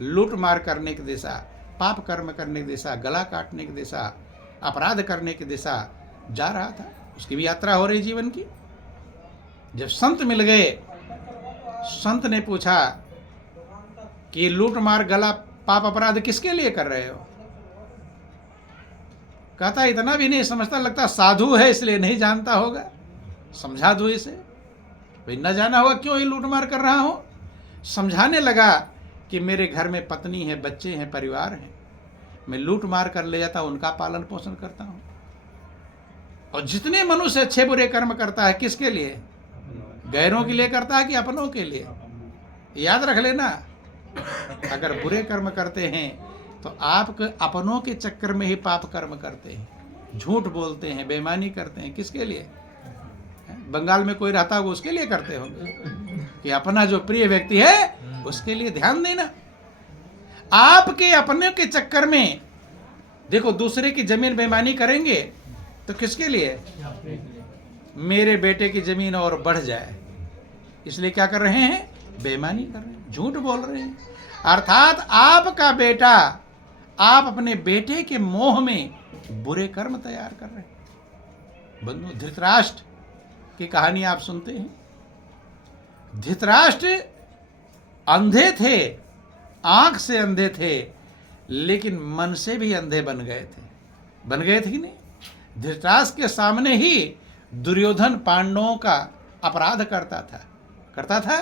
लूट मार करने की दिशा, पाप कर्म करने की दिशा, गला काटने की दिशा, अपराध करने की दिशा जा रहा था। उसकी भी यात्रा हो रही जीवन की। जब संत मिल गए, संत ने पूछा कि लूट मार, गला, पाप, अपराध किसके लिए कर रहे हो? कहता इतना भी नहीं समझता, लगता साधु है इसलिए नहीं जानता होगा, समझा दो इसे। भाई न जाना होगा क्यों ये लूट मार कर रहा हो? समझाने लगा कि मेरे घर में पत्नी है, बच्चे हैं, परिवार है, मैं लूट मार कर ले जाता हूं, उनका पालन पोषण करता हूं। और जितने मनुष्य अच्छे बुरे कर्म करता है, किसके लिए? गैरों के लिए करता है कि अपनों के लिए? याद रख लेना, अगर बुरे कर्म करते हैं तो आप अपनों के चक्कर में ही पाप कर्म करते हैं, झूठ बोलते हैं, बेईमानी करते हैं। किसके लिए? बंगाल में कोई रहता होगा, उसके लिए करते होंगे कि अपना जो प्रिय व्यक्ति है उसके लिए ध्यान देना। आपके अपने के चक्कर में देखो, दूसरे की जमीन बेईमानी करेंगे तो किसके लिए? मेरे बेटे की जमीन और बढ़ जाए, इसलिए क्या कर रहे हैं? बेईमानी कर रहे हैं, झूठ बोल रहे हैं। अर्थात आपका बेटा, आप अपने बेटे के मोह में बुरे कर्म तैयार कर रहे हैं। बंधु, धृतराष्ट्र की कहानी आप सुनते हैं। धृतराष्ट्र अंधे थे, आंख से अंधे थे, लेकिन मन से भी अंधे बन गए थे कि नहीं। धृतराष्ट्र के सामने ही दुर्योधन पांडवों का अपराध करता था,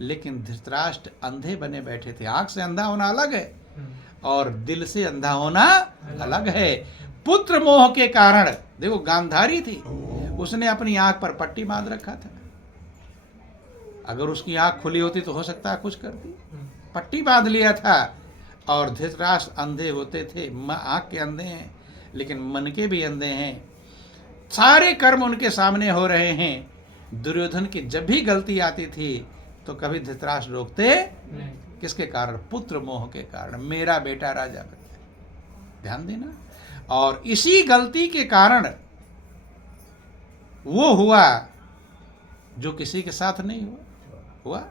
लेकिन धृतराष्ट्र अंधे बने बैठे थे। आंख से अंधा होना अलग है और दिल से अंधा होना अलग है। पुत्र मोह के कारण, देखो गांधारी थी, उसने अपनी आंख पर पट्टी बांध रखा था। अगर उसकी आंख खुली होती तो हो सकता है कुछ करती, पट्टी बांध लिया था। और धृतराष्ट्र अंधे होते थे, आंख के अंधे हैं लेकिन मन के भी अंधे हैं। सारे कर्म उनके सामने हो रहे हैं। दुर्योधन की जब भी गलती आती थी तो कभी धृतराष्ट्र रोकते नहीं। किसके कारण? पुत्र मोह के कारण। मेरा बेटा राजा बन जाए, ध्यान देना। और इसी गलती के कारण वो हुआ जो किसी के साथ नहीं हुआ।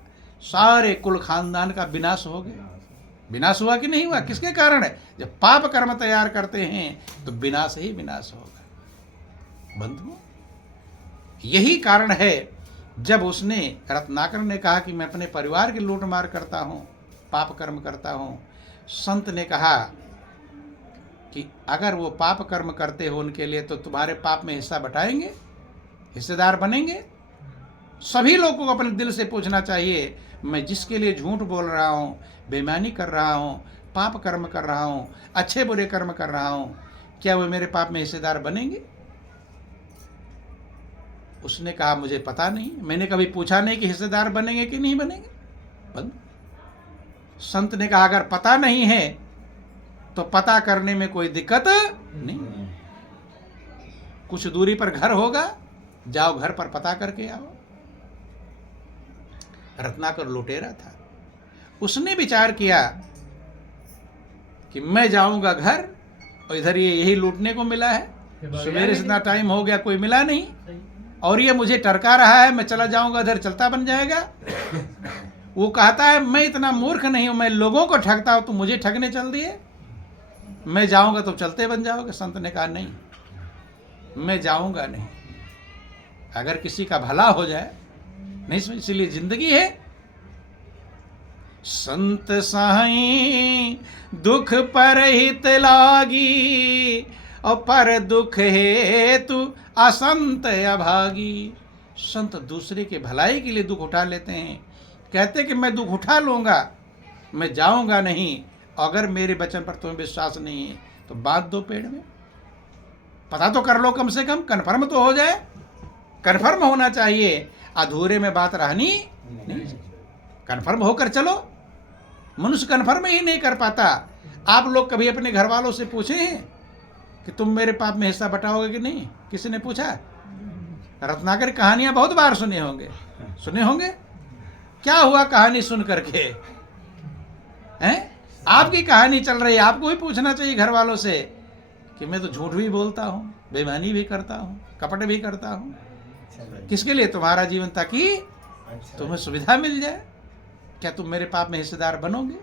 सारे कुल खानदान का विनाश हो गया। विनाश हुआ कि नहीं हुआ? किसके कारण है? जब पाप कर्म तैयार करते हैं तो विनाश ही विनाश होगा। बंधुओं, यही कारण है जब उसने, रत्नाकर ने कहा कि मैं अपने परिवार की लूट मार करता हूं, पाप कर्म करता हूं, संत ने कहा कि अगर वो पाप कर्म करते हो उनके लिए तो तुम्हारे पाप में हिस्सा बटाएंगे, हिस्सेदार बनेंगे। सभी लोगों को अपने दिल से पूछना चाहिए, मैं जिसके लिए झूठ बोल रहा हूँ, बेईमानी कर रहा हूँ, पाप कर्म कर रहा हूँ, अच्छे बुरे कर्म कर रहा हूँ, क्या वो मेरे पाप में हिस्सेदार बनेंगे? उसने कहा मुझे पता नहीं, मैंने कभी पूछा नहीं कि हिस्सेदार बनेंगे कि नहीं बनेंगे। संत ने कहा अगर पता नहीं है तो पता करने में कोई दिक्कत नहीं। कुछ दूरी पर घर होगा, जाओ घर पर पता करके आओ। रत्नाकर लुटेरा था, उसने विचार किया कि मैं जाऊंगा घर और इधर यही लूटने को मिला है, सवेरे से इतना टाइम हो गया कोई मिला नहीं, और ये मुझे टरका रहा है, मैं चला जाऊंगा इधर चलता बन जाएगा। वो कहता है मैं इतना मूर्ख नहीं हूं, मैं लोगों को ठगता हूं, तुम मुझे ठगने चल दिए, मैं जाऊंगा तो चलते बन जाओगे। संत ने कहा नहीं, मैं जाऊंगा नहीं, अगर किसी का भला हो जाए नहीं, इसलिए जिंदगी है। संत साईं दुख पर हित लागी, और पर दुख हेतु असंत अभागी। संत दूसरे के भलाई के लिए दुख उठा लेते हैं, कहते कि मैं दुख उठा लूंगा, मैं जाऊंगा नहीं। अगर मेरे वचन पर तुम्हें विश्वास नहीं है तो बात दो पेड़ में, पता तो कर लो, कम से कम कन्फर्म तो हो जाए। कन्फर्म होना चाहिए, अधूरे में बात रहनी नहीं। कन्फर्म होकर चलो। मनुष्य कन्फर्म ही नहीं कर पाता। आप लोग कभी अपने घर वालों से पूछे हैं कि तुम मेरे पाप में हिस्सा बटाओगे कि नहीं? किसी ने पूछा? रत्नाकर कहानियां बहुत बार सुने होंगे। क्या हुआ कहानी सुन करके? हैं? आपकी कहानी चल रही है, आपको भी पूछना चाहिए घर वालों से कि मैं तो झूठ भी बोलता हूँ, बेईमानी भी करता हूँ, कपट भी करता हूँ। किसके लिए? तुम्हारा जीवन, ताकि तुम्हें सुविधा मिल जाए। क्या तुम मेरे पाप में हिस्सेदार बनोगे?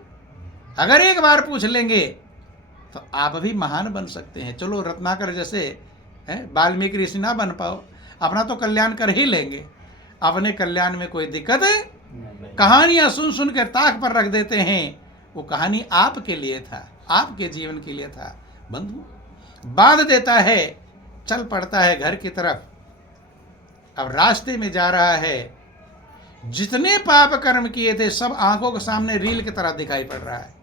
अगर एक बार पूछ लेंगे तो आप भी महान बन सकते हैं। चलो रत्नाकर जैसे वाल्मीकि ऋषि ना बन पाओ, अपना तो कल्याण कर ही लेंगे, अपने कल्याण में कोई दिक्कत है। कहानियां सुन सुन कर ताक पर रख देते हैं। वो कहानी आपके लिए था, आपके जीवन के लिए था। बंधु बांध देता है, चल पड़ता है घर की तरफ। अब रास्ते में जा रहा है, जितने पाप कर्म किए थे सब आंखों के सामने रील की तरह दिखाई पड़ रहा है।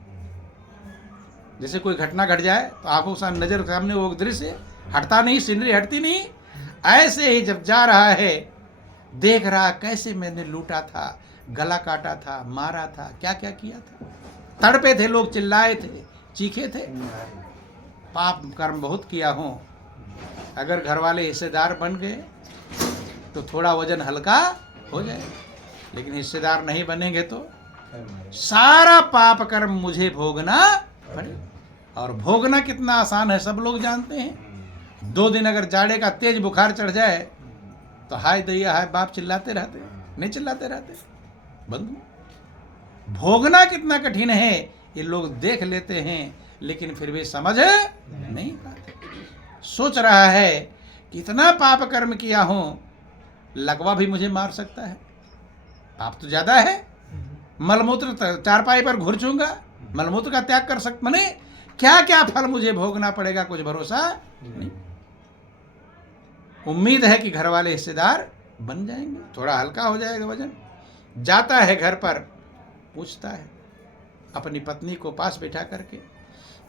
जैसे कोई घटना घट जाए तो आंखों के सामने, नजर के सामने वो दृश्य हटता नहीं, सीनरी हटती नहीं। ऐसे ही जब जा रहा है, देख रहा कैसे मैंने लूटा था, गला काटा था, मारा था, क्या क्या किया था। तड़पे थे लोग, चिल्लाए थे, चीखे थे। पाप कर्म बहुत किया हूं। अगर घर वाले हिस्सेदार बन गए तो थोड़ा वजन हल्का हो जाए, लेकिन हिस्सेदार नहीं बनेंगे तो सारा पाप कर्म मुझे भोगना पड़े। और भोगना कितना आसान है सब लोग जानते हैं। 2 दिन अगर जाड़े का तेज बुखार चढ़ जाए तो हाय दैया हाय बाप चिल्लाते रहते, नहीं चिल्लाते रहते। बंधु भोगना कितना कठिन है ये लोग देख लेते हैं, लेकिन फिर भी समझ नहीं पाते। सोच रहा है कि इतना पाप कर्म किया हूं, लकवा भी मुझे मार सकता है, पाप तो ज्यादा है। मलमूत्र चारपाई पर घुरचूंगा, मलमूत्र का त्याग कर सकता, मने क्या क्या फल मुझे भोगना पड़ेगा, कुछ भरोसा नहीं। उम्मीद है कि घर वाले हिस्सेदार बन जाएंगे, थोड़ा हल्का हो जाएगा वजन। जाता है घर पर, पूछता है अपनी पत्नी को पास बैठा करके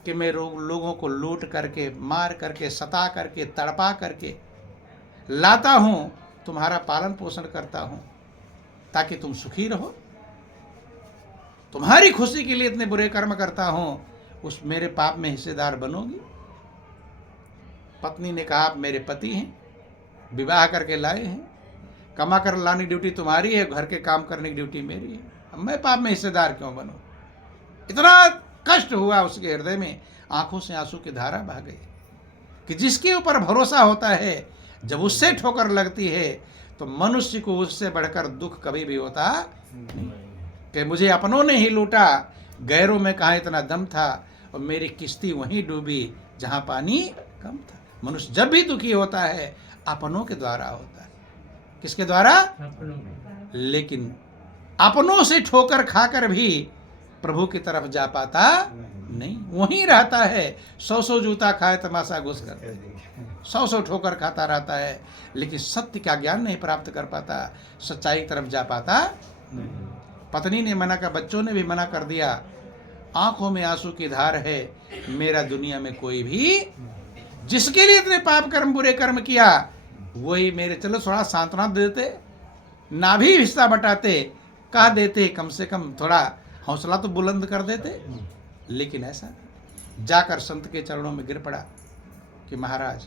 कि मैं लोगों को लूट करके, मार करके, सता करके, तड़पा करके लाता हूं, तुम्हारा पालन पोषण करता हूं ताकि तुम सुखी रहो, तुम्हारी खुशी के लिए इतने बुरे कर्म करता हूं, उस मेरे पाप में हिस्सेदार बनोगी? पत्नी ने कहा, आप मेरे पति हैं, विवाह करके लाए हैं, कमा कर लाने की ड्यूटी तुम्हारी है, घर के काम करने की ड्यूटी मेरी है, अब मैं पाप में हिस्सेदार क्यों बनूं? इतना कष्ट हुआ उसके हृदय में, आंखों से आंसू की धारा बह गई कि जिसके ऊपर भरोसा होता है, जब उससे ठोकर लगती है तो मनुष्य को उससे बढ़कर दुख कभी भी होता नहीं। कि मुझे अपनों ने ही लूटा, गैरों में कहाँ इतना दम था, और मेरी किश्ती वहीं डूबी जहां पानी कम था। मनुष्य जब भी दुखी होता है अपनों के द्वारा होता है। किसके द्वारा? लेकिन अपनों से ठोकर खाकर भी प्रभु की तरफ जा पाता नहीं, वहीं रहता है। 100 जूता खाए तमाशा घुस कर, 100 ठोकर खाता रहता है, लेकिन सत्य का ज्ञान नहीं प्राप्त कर पाता, सच्चाई की तरफ जा पाता नहीं। पत्नी ने मना कर, बच्चों ने भी मना कर दिया, आंखों में आंसू की धार है, मेरा दुनिया में कोई भी, जिसके लिए इतने पाप कर्म बुरे कर्म किया, वही मेरे, चलो थोड़ा सांत्वना देते, ना भी हिस्सा बटाते, कह देते, कम से कम थोड़ा हौसला तो बुलंद कर देते। लेकिन ऐसा जाकर संत के चरणों में गिर पड़ा कि महाराज,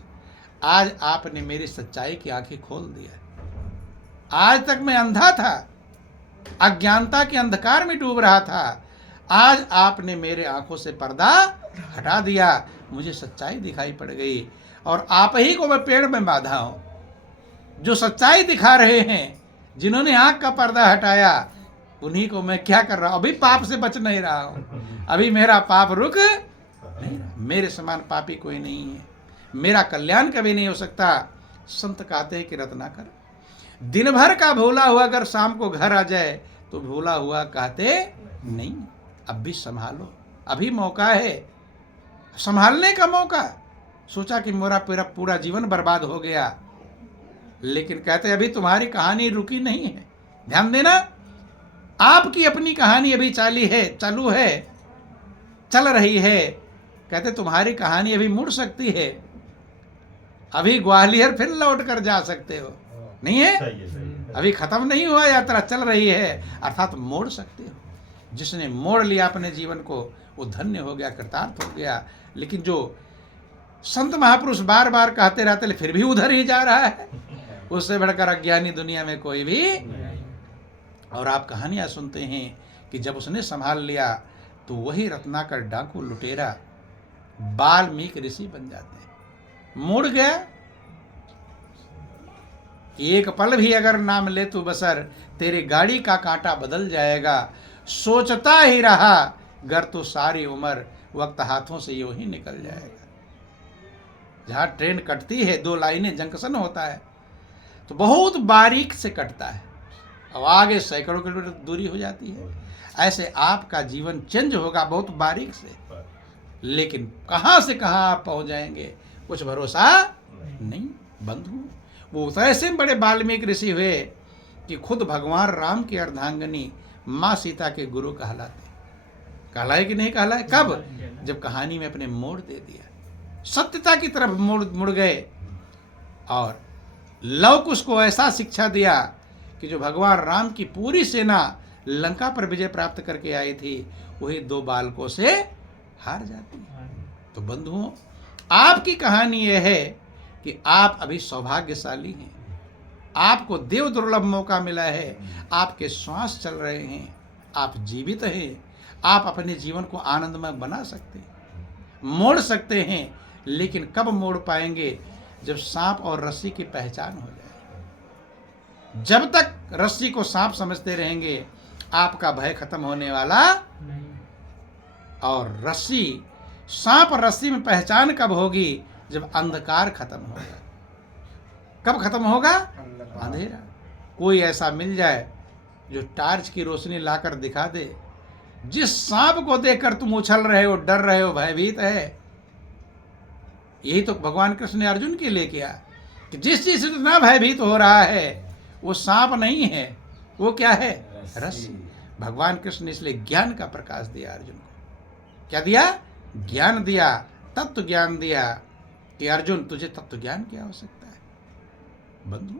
आज आपने मेरी सच्चाई की आंखें खोल दिया। आज तक मैं अंधा था, अज्ञानता के अंधकार में डूब रहा था, आज आपने मेरे आंखों से पर्दा हटा दिया, मुझे सच्चाई दिखाई पड़ गई, और आप ही को मैं पेड़ में बांधा हूं। जो सच्चाई दिखा रहे हैं, जिन्होंने आंख का पर्दा हटाया, उन्हीं को मैं क्या कर रहा हूं, अभी पाप से बच नहीं रहा हूं, अभी मेरा पाप रुक नहीं रहा। मेरे समान पापी कोई नहीं है, मेरा कल्याण कभी नहीं हो सकता। संत कहते हैं कि रत्नाकर, दिन भर का भूला हुआ अगर शाम को घर आ जाए तो भूला हुआ कहते नहीं, अब भी संभालो, अभी मौका है, संभालने का मौका। सोचा कि मेरा पूरा जीवन बर्बाद हो गया, लेकिन कहते अभी तुम्हारी कहानी रुकी नहीं है, ध्यान देना, आपकी अपनी कहानी अभी चालू है, चल रही है। कहते तुम्हारी कहानी अभी मुड़ सकती है, अभी ग्वालियर फिर लौट कर जा सकते हो, नहीं है, अभी खत्म नहीं हुआ, यात्रा चल रही है, अर्थात मोड़ सकते हो। जिसने मोड़ लिया अपने जीवन को, वो धन्य हो गया, कृतार्थ हो गया। लेकिन जो संत महापुरुष बार बार कहते रहते फिर भी उधर ही जा रहा है, उससे बढ़कर अज्ञानी दुनिया में कोई भी। और आप कहानियां सुनते हैं कि जब उसने संभाल लिया तो वही रत्नाकर डाकू लुटेरा वाल्मीकि ऋषि बन जाते हैं। मुड़ गया, एक पल भी अगर नाम ले तू बसर, तेरी गाड़ी का कांटा बदल जाएगा, सोचता ही रहा गर तो सारी उम्र, वक्त हाथों से यूं ही निकल जाएगा। जहां ट्रेन कटती है, 2 लाइनें जंक्शन होता है, तो बहुत बारीक से कटता है, और आगे सैकड़ों किलोमीटर दूरी हो जाती है। ऐसे आपका जीवन चेंज होगा बहुत बारीक से, लेकिन कहां से कहां आप पहुंच जाएंगे कुछ भरोसा नहीं। बंधु, वो ऐसे बड़े वाल्मीकि ऋषि हुए कि खुद भगवान राम की अर्धांगिनी माँ सीता के गुरु कहलाए कि नहीं कहलाए? कब? जब कहानी में अपने मोड़ दे दिया, सत्यता की तरफ मुड़ गए, और लवकुश को ऐसा शिक्षा दिया कि जो भगवान राम की पूरी सेना लंका पर विजय प्राप्त करके आई थी, वही 2 बालकों से हार जाती है। तो बंधुओं, आपकी कहानी यह है कि आप अभी सौभाग्यशाली हैं, आपको देव दुर्लभ मौका मिला है, आपके श्वास चल रहे हैं, आप जीवित हैं, आप अपने जीवन को आनंदमय बना सकते हैं, मोड़ सकते हैं। लेकिन कब मोड़ पाएंगे? जब सांप और रस्सी की पहचान हो जाए। जब तक रस्सी को सांप समझते रहेंगे, आपका भय खत्म होने वाला नहीं। और रस्सी, सांप और रस्सी में पहचान कब होगी? जब अंधकार खत्म होगा, कब खत्म होगा? अंधेरा। कोई ऐसा मिल जाए जो टार्च की रोशनी लाकर दिखा दे, जिस सांप को देखकर तुम उछल रहे हो, डर रहे हो, भयभीत है। यही तो भगवान कृष्ण ने अर्जुन के लिए किया कि जिस चीज से इतना भयभीत हो रहा है वो सांप नहीं है, वो क्या है? रस्सी। भगवान कृष्ण ने इसलिए ज्ञान का प्रकाश दिया अर्जुन को। क्या दिया? ज्ञान दिया, तत्व ज्ञान दिया कि अर्जुन तुझे तत्व ज्ञान की आवश्यकता है। बंधु,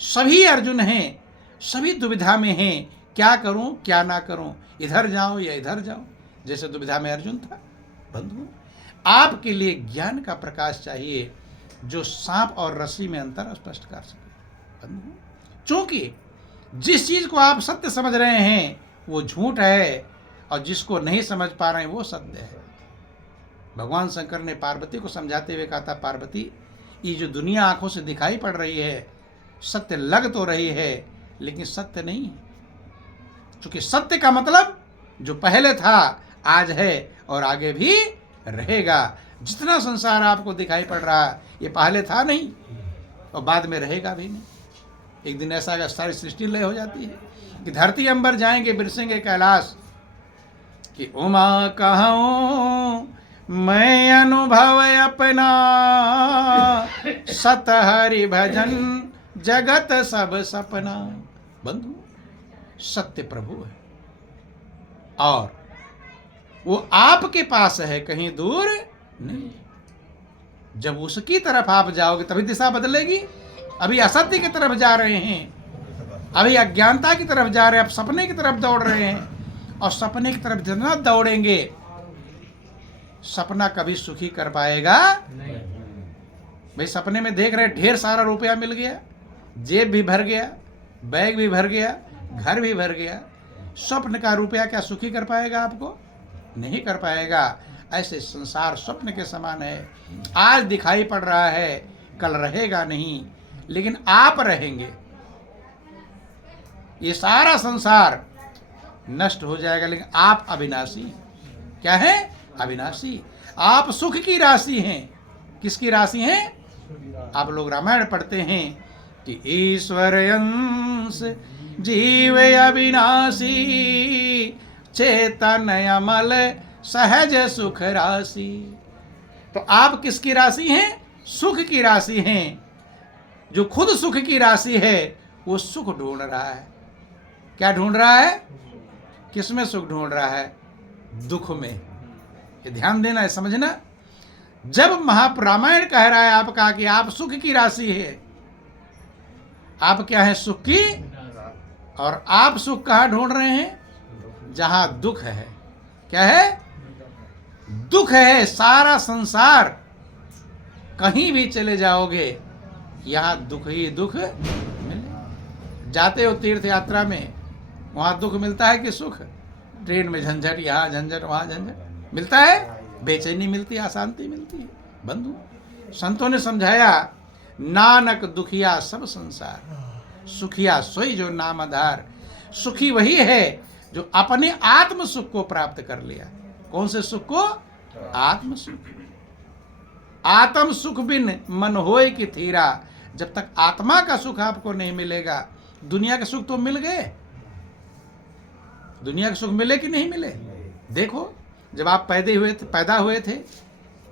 सभी अर्जुन हैं, सभी दुविधा में हैं, क्या करूं क्या ना करूं, इधर जाऊं या इधर जाऊं, जैसे दुविधा में अर्जुन था। बंधु, आपके लिए ज्ञान का प्रकाश चाहिए जो सांप और रस्सी में अंतर स्पष्ट कर सके। बंधु, क्योंकि जिस चीज को आप सत्य समझ रहे हैं वो झूठ है, और जिसको नहीं समझ पा रहे हैं वो सत्य है। भगवान शंकर ने पार्वती को समझाते हुए कहा था, पार्वती, ये जो दुनिया आंखों से दिखाई पड़ रही है, सत्य लग तो रही है लेकिन सत्य नहीं है। क्योंकि सत्य का मतलब जो पहले था, आज है और आगे भी रहेगा। जितना संसार आपको दिखाई पड़ रहा है ये पहले था नहीं और बाद में रहेगा भी नहीं। एक दिन ऐसा अगर सारी सृष्टि लय हो जाती है कि धरती अंबर जाएंगे, बिरसेंगे कैलाश कि उमा कहूँ मैं अनुभव अपना, सत हरि भजन जगत सब सपना। बंधु, सत्य प्रभु है और वो आपके पास है, कहीं दूर नहीं। जब उसकी तरफ आप जाओगे तभी दिशा बदलेगी। अभी असत्य की तरफ जा रहे हैं, अभी अज्ञानता की तरफ जा रहे हैं, अब सपने की तरफ दौड़ रहे हैं, और सपने की तरफ जितना दौड़ेंगे सपना कभी सुखी कर पाएगा नहीं। भाई सपने में देख रहे ढेर सारा रुपया मिल गया, जेब भी भर गया, बैग भी भर गया, घर भी भर गया, स्वप्न का रुपया क्या सुखी कर पाएगा आपको? नहीं कर पाएगा। ऐसे संसार स्वप्न के समान है, आज दिखाई पड़ रहा है, कल रहेगा नहीं, लेकिन आप रहेंगे। ये सारा संसार नष्ट हो जाएगा लेकिन आप अविनाशी। क्या है? अविनाशी। आप सुख की राशि हैं। किसकी राशि हैं? आप लोग रामायण पढ़ते हैं कि ईश्वर अंश जीव अविनाशी, चेतन अमल सहज सुख राशि। तो आप किसकी राशि हैं? सुख की राशि हैं। जो खुद सुख की राशि है वो सुख ढूंढ रहा है। क्या ढूंढ रहा है? किसमें सुख ढूंढ रहा है? दुख में। ये ध्यान देना है, समझना। जब महारामायण कह रहा है आपका कि आप सुख की राशि है, आप क्या है? सुख की। और आप सुख कहाँ ढूंढ रहे हैं? जहां दुख है। क्या है? दुख है। सारा संसार, कहीं भी चले जाओगे यहां दुख ही दुख मिले। जाते हो तीर्थ यात्रा में, वहां दुख मिलता है कि सुख? ट्रेन में झंझट, यहाँ झंझट, वहां झंझट मिलता है, बेचैनी मिलती है, अशांति मिलती है। बंधु, संतों ने समझाया, नानक दुखिया सब संसार, सुखिया सोई जो नाम आधार। सुखी वही है जो अपने आत्म सुख को प्राप्त कर लिया। कौन से सुख को? आत्म सुख। आत्म सुख बिन मन होए कि थीरा। जब तक आत्मा का सुख आपको नहीं मिलेगा, दुनिया के सुख तो मिल गए। दुनिया के सुख मिले कि नहीं मिले? देखो, जब आप पैदा हुए थे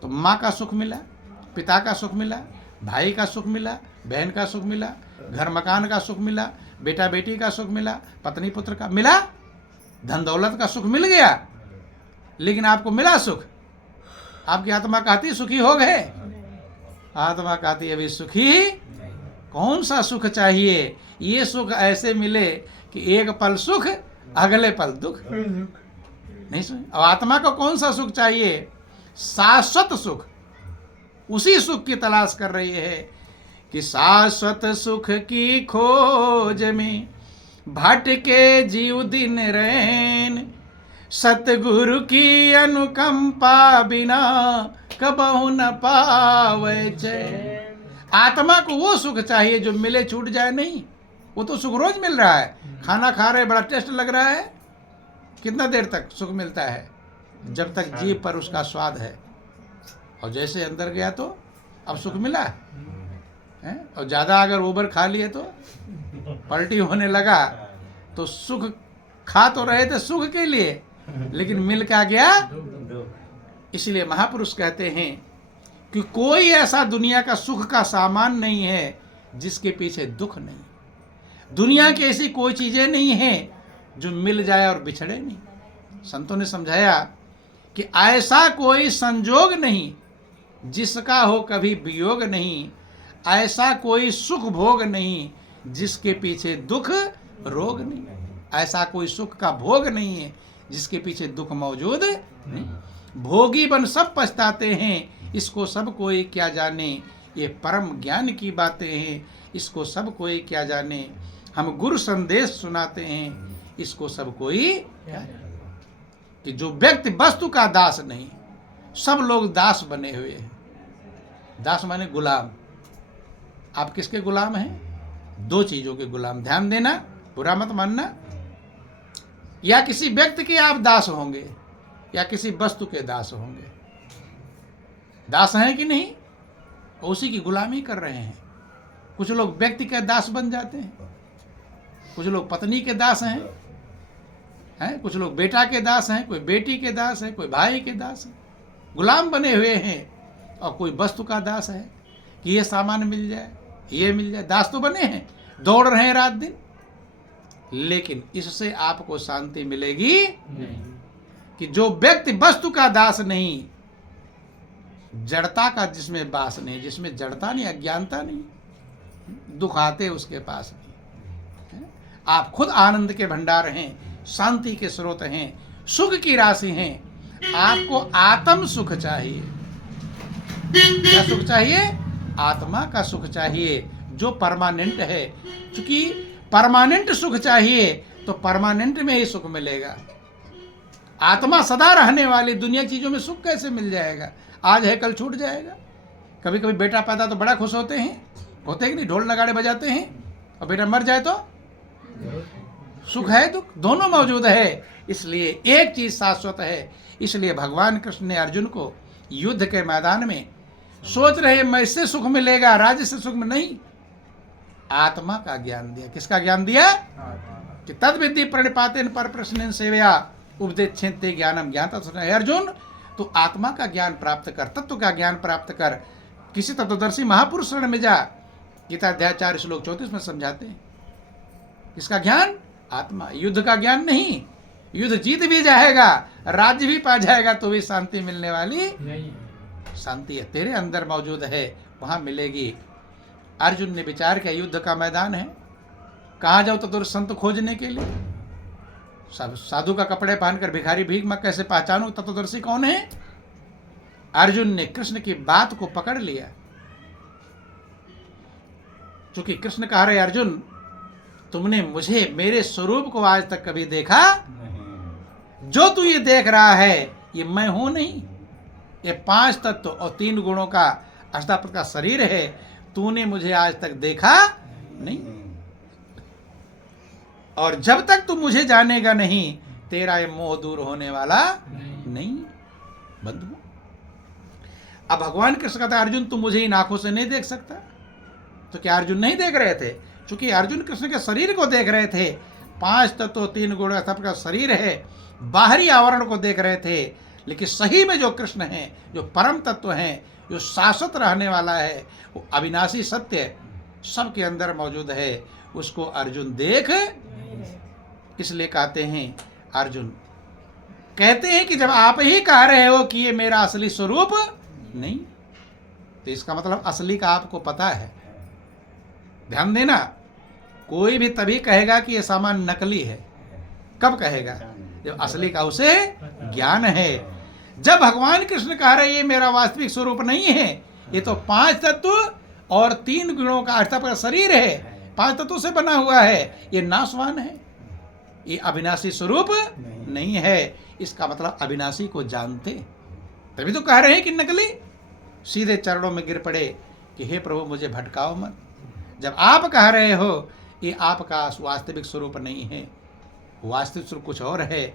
तो माँ का सुख मिला, पिता का सुख मिला, भाई का सुख मिला, बहन का सुख मिला, घर मकान का सुख मिला, बेटा बेटी का सुख मिला, पत्नी पुत्र का मिला, धन दौलत का सुख मिल गया। लेकिन आपको मिला सुख? आपकी आत्मा कहती सुखी हो गए? आत्मा कहती अभी सुखी। कौन सा सुख चाहिए? ये सुख ऐसे मिले कि एक पल सुख, अगले पल दुख। नहीं सुन। अब आत्मा को कौन सा सुख चाहिए? शाश्वत सुख। उसी सुख की तलाश कर रही है कि शाश्वत सुख की खोज में भटके जीव दिन रैन, सतगुरु की अनुकंपा बिना कबहु न पावे चैन। आत्मा को वो सुख चाहिए जो मिले छूट जाए नहीं। वो तो सुख रोज मिल रहा है। खाना खा रहे, बड़ा टेस्ट लग रहा है, कितना देर तक सुख मिलता है? जब तक जीभ पर उसका स्वाद है, और जैसे अंदर गया तो अब सुख मिला। हैं, और ज़्यादा अगर ओवर खा लिए तो पलटी होने लगा। तो सुख खा तो रहे थे सुख के लिए, लेकिन मिल क्या गया। इसलिए महापुरुष कहते हैं कि कोई ऐसा दुनिया का सुख का सामान नहीं है जिसके पीछे दुख नहीं। दुनिया की ऐसी कोई चीजें नहीं हैं जो मिल जाए और बिछड़े नहीं। संतों ने समझाया कि ऐसा कोई संजोग नहीं जिसका हो कभी वियोग नहीं, ऐसा कोई सुख भोग नहीं जिसके पीछे दुख रोग नहीं, ऐसा कोई सुख का भोग नहीं है जिसके पीछे दुख मौजूद नहीं। भोगी बन सब पछताते हैं, इसको सब कोई क्या जाने, ये परम ज्ञान की बातें हैं, इसको सब कोई क्या जाने। हम गुरु संदेश सुनाते हैं, इसको सब कोई क्या जाने। कि जो व्यक्ति वस्तु का दास नहीं, सब लोग दास बने हुए हैं। दास माने गुलाम। आप किसके गुलाम हैं? दो चीजों के गुलाम। ध्यान देना, बुरा मत मानना। या किसी व्यक्ति के आप दास होंगे या किसी वस्तु के दास होंगे। दास हैं कि नहीं, उसी की गुलामी कर रहे हैं। कुछ लोग व्यक्ति के दास बन जाते हैं, कुछ लोग पत्नी के दास हैं, कुछ लोग बेटा के दास हैं, कोई बेटी के दास है, कोई भाई के दास है। गुलाम बने हुए हैं। और कोई वस्तु का दास है कि ये सामान मिल जाए, ये मिल जाए। दास तो बने हैं, दौड़ रहे हैं रात दिन। लेकिन इससे आपको शांति मिलेगी नहीं। कि जो व्यक्ति वस्तु का दास नहीं, जड़ता का जिसमें वास नहीं, जिसमें जड़ता नहीं, अज्ञानता नहीं, दुख आते उसके पास नहीं। आप खुद आनंद के भंडार हैं, शांति के स्रोत हैं, सुख की राशि हैं। आपको आत्म सुख चाहिए। क्या सुख चाहिए? आत्मा का सुख चाहिए, जो परमानेंट है। क्योंकि परमानेंट सुख चाहिए तो परमानेंट में ही सुख मिलेगा। आत्मा सदा रहने वाली दुनिया की चीजों में सुख कैसे मिल जाएगा? आज है कल छूट जाएगा। कभी कभी बेटा पैदा तो बड़ा खुश होते हैं कि नहीं, ढोल नगाड़े बजाते हैं। और बेटा मर जाए तो सुख है दुख दोनों मौजूद है। इसलिए एक चीज शाश्वत है। इसलिए भगवान कृष्ण ने अर्जुन को युद्ध के मैदान में सोच रहे मैं इससे सुख मिलेगा, राज्य से सुख में नहीं, आत्मा का ज्ञान दिया। किसका ज्ञान दिया? कि तद विद्धि प्रणिपातेन पर प्रश्न सेवया उपदेक्षेते ज्ञानम ज्ञाता। अर्जुन तो आत्मा का ज्ञान प्राप्त कर, तत्व का ज्ञान प्राप्त कर, किसी तत्वदर्शी महापुरुष शरण में जा। गीता अध्याय 4 श्लोक 34 में समझाते हैं। इसका ज्ञान आत्मा, युद्ध का ज्ञान नहीं। युद्ध जीत भी जाएगा, राज्य भी पा जाएगा, तो भी शांति मिलने वाली नहीं। शांति है तेरे अंदर मौजूद है, वहां मिलेगी। अर्जुन ने विचार किया युद्ध का मैदान है, कहाँ जाऊं तो संत खोजने के लिए। सब साधु का कपड़े पहनकर भिखारी भीख मैं कैसे पहचानूं तत्वदर्शी कौन है? अर्जुन ने कृष्ण की बात को पकड़ लिया। क्योंकि कृष्ण कह रहे अर्जुन, तुमने मुझे मेरे स्वरूप को आज तक कभी देखा नहीं। जो तू ये देख रहा है ये मैं हूं नहीं। ये 5 तत्व और 3 गुणों का अष्टापद का शरीर है। तूने मुझे आज तक देखा नहीं, और जब तक तू मुझे जानेगा नहीं, तेरा ये मोह दूर होने वाला नहीं। बंधु, अब भगवान कृष्ण कहता है अर्जुन तू मुझे इन आंखों से नहीं देख सकता। तो क्या अर्जुन नहीं देख रहे थे? क्योंकि अर्जुन कृष्ण के शरीर को देख रहे थे। 5 तत्व 3 गुण का शरीर है, बाहरी आवरण को देख रहे थे। लेकिन सही में जो कृष्ण हैं, जो परम तत्व हैं, जो शाश्वत रहने वाला है, वो अविनाशी सत्य सबके अंदर मौजूद है, उसको अर्जुन देख। इसलिए कहते हैं अर्जुन कहते हैं कि जब आप ही कह रहे हो कि ये मेरा असली स्वरूप नहीं, तो इसका मतलब असली का आपको पता है। ध्यान देना, कोई भी तभी कहेगा कि ये सामान नकली है। कब कहेगा? जब असली का उसे ज्ञान है। जब भगवान कृष्ण कह रहे ये मेरा वास्तविक स्वरूप नहीं है, ये तो 5 तत्व और 3 गुणों का अष्टक का शरीर है, 5 तत्वों से बना हुआ है, ये नाशवान है, ये अविनाशी स्वरूप नहीं है। इसका मतलब अविनाशी को जानते, तभी तो कह रहे हैं कि नकली। सीधे चरणों में गिर पड़े कि हे प्रभु मुझे भटकाओ मत। जब आप कह रहे हो ये आपका वास्तविक स्वरूप नहीं है, वास्तविक स्वरूप कुछ और है,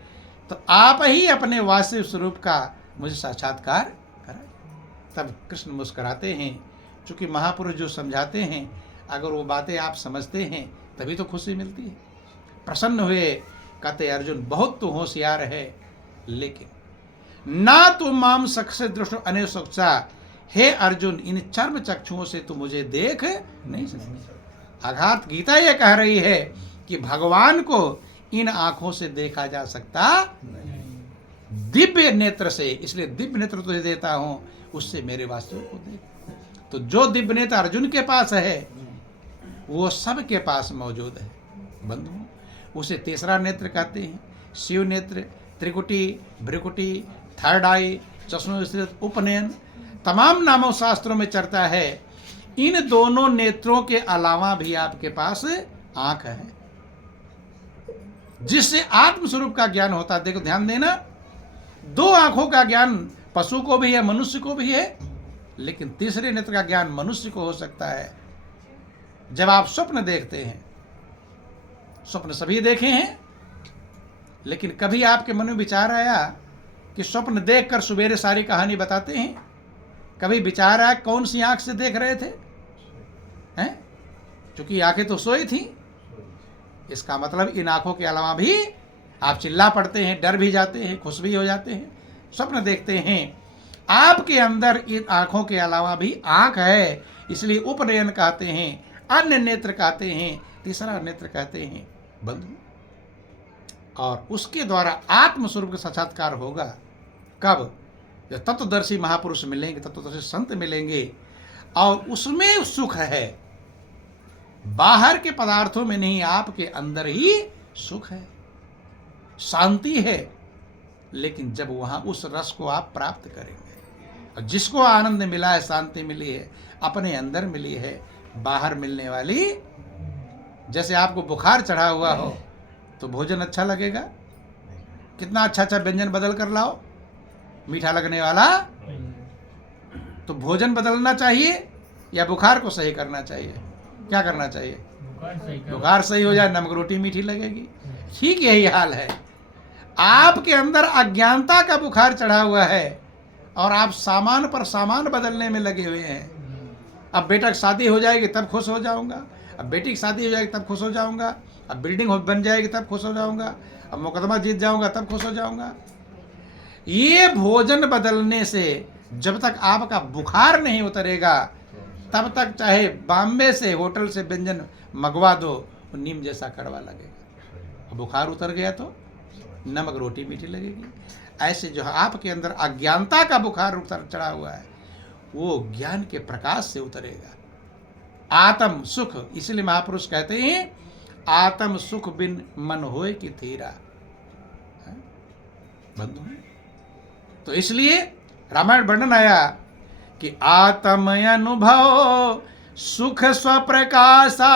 तो आप ही अपने वास्तविक स्वरूप का मुझे साक्षात्कार कराए। तब कृष्ण मुस्कुराते हैं, चूँकि महापुरुष जो समझाते हैं, अगर वो बातें आप समझते हैं तभी तो खुशी मिलती है। प्रसन्न हुए, कहते अर्जुन बहुत तो होशियार है, लेकिन ना तो माम सक्से दृष्टो अने सुक्षा, हे अर्जुन इन चर्म चक्षुओं से तो मुझे देख नहीं सकते। अर्थात गीता ये कह रही है कि भगवान को इन आंखों से देखा जा सकता दिव्य नेत्र से, इसलिए दिव्य नेत्र तुझे देता हूं, उससे मेरे वास्तव को देख। तो जो दिव्य नेत्र अर्जुन के पास है वो सबके पास मौजूद है बंधु। उसे तीसरा नेत्र कहते हैं, शिव नेत्र, त्रिकुटी, भ्रिकुटी, थर्ड आई, चश्म, उपनयन, तमाम नामों शास्त्रों में चर्चा है। इन दोनों नेत्रों के अलावा भी आपके पास आंख है, जिससे आत्मस्वरूप का ज्ञान होता है। देखो ध्यान देना, दो आंखों का ज्ञान पशु को भी है, मनुष्य को भी है, लेकिन तीसरे नेत्र का ज्ञान मनुष्य को हो सकता है जब आप स्वप्न देखते हैं। स्वप्न सभी देखे हैं, लेकिन कभी आपके मन में विचार आया कि स्वप्न देखकर सवेरे सारी कहानी बताते हैं? कभी विचार आया कौन सी आंख से देख रहे थे? हैं? क्योंकि आंखें तो सोई थी। इसका मतलब इन आंखों के अलावा भी आप चिल्ला पड़ते हैं, डर भी जाते हैं, खुश भी हो जाते हैं, स्वप्न देखते हैं। आपके अंदर इन आंखों के अलावा भी आंख है, इसलिए उपनयन कहते हैं, अन्य नेत्र कहते हैं, तीसरा नेत्र कहते हैं बंधु। और उसके द्वारा आत्मस्वरूप का साक्षात्कार होगा कब? जब तत्वदर्शी महापुरुष मिलेंगे, तत्वदर्शी संत मिलेंगे, और उसमें सुख है, बाहर के पदार्थों में नहीं, आपके अंदर ही सुख है, शांति है। लेकिन जब वहां उस रस को आप प्राप्त करेंगे, और जिसको आनंद मिला है, शांति मिली है, अपने अंदर मिली है, बाहर मिलने वाली, जैसे आपको बुखार चढ़ा हुआ हो तो भोजन अच्छा लगेगा? कितना अच्छा अच्छा व्यंजन बदल कर लाओ, मीठा लगने वाला। तो भोजन बदलना चाहिए या बुखार को सही करना चाहिए? क्या करना चाहिए? बुखार सही हो जाए, नमक रोटी मीठी लगेगी। ठीक यही हाल है, आपके अंदर अज्ञानता का बुखार चढ़ा हुआ है और आप सामान पर सामान बदलने में लगे हुए हैं। अब बेटा की शादी हो जाएगी तब खुश हो जाऊंगा, अब बेटी की शादी हो जाएगी तब खुश हो जाऊंगा, अब बिल्डिंग बन जाएगी तब खुश हो जाऊंगा, अब मुकदमा जीत जाऊंगा तब खुश हो जाऊंगा। ये भोजन बदलने से जब तक आपका बुखार नहीं उतरेगा, तब तक चाहे बॉम्बे से होटल से व्यंजन मंगवा दो, नीम जैसा कड़वा लगेगा। बुखार उतर गया तो नमक रोटी मीठी लगेगी। ऐसे जो आपके अंदर अज्ञानता का बुखार उतर चढ़ा हुआ है, वो ज्ञान के प्रकाश से उतरेगा। आत्म सुख, इसलिए महापुरुष कहते हैं आत्म सुख बिन मन होए कि थीरा बंधु। तो इसलिए रामायण वर्णन आया कि आत्म अनुभव सुख स्वप्रकाशा,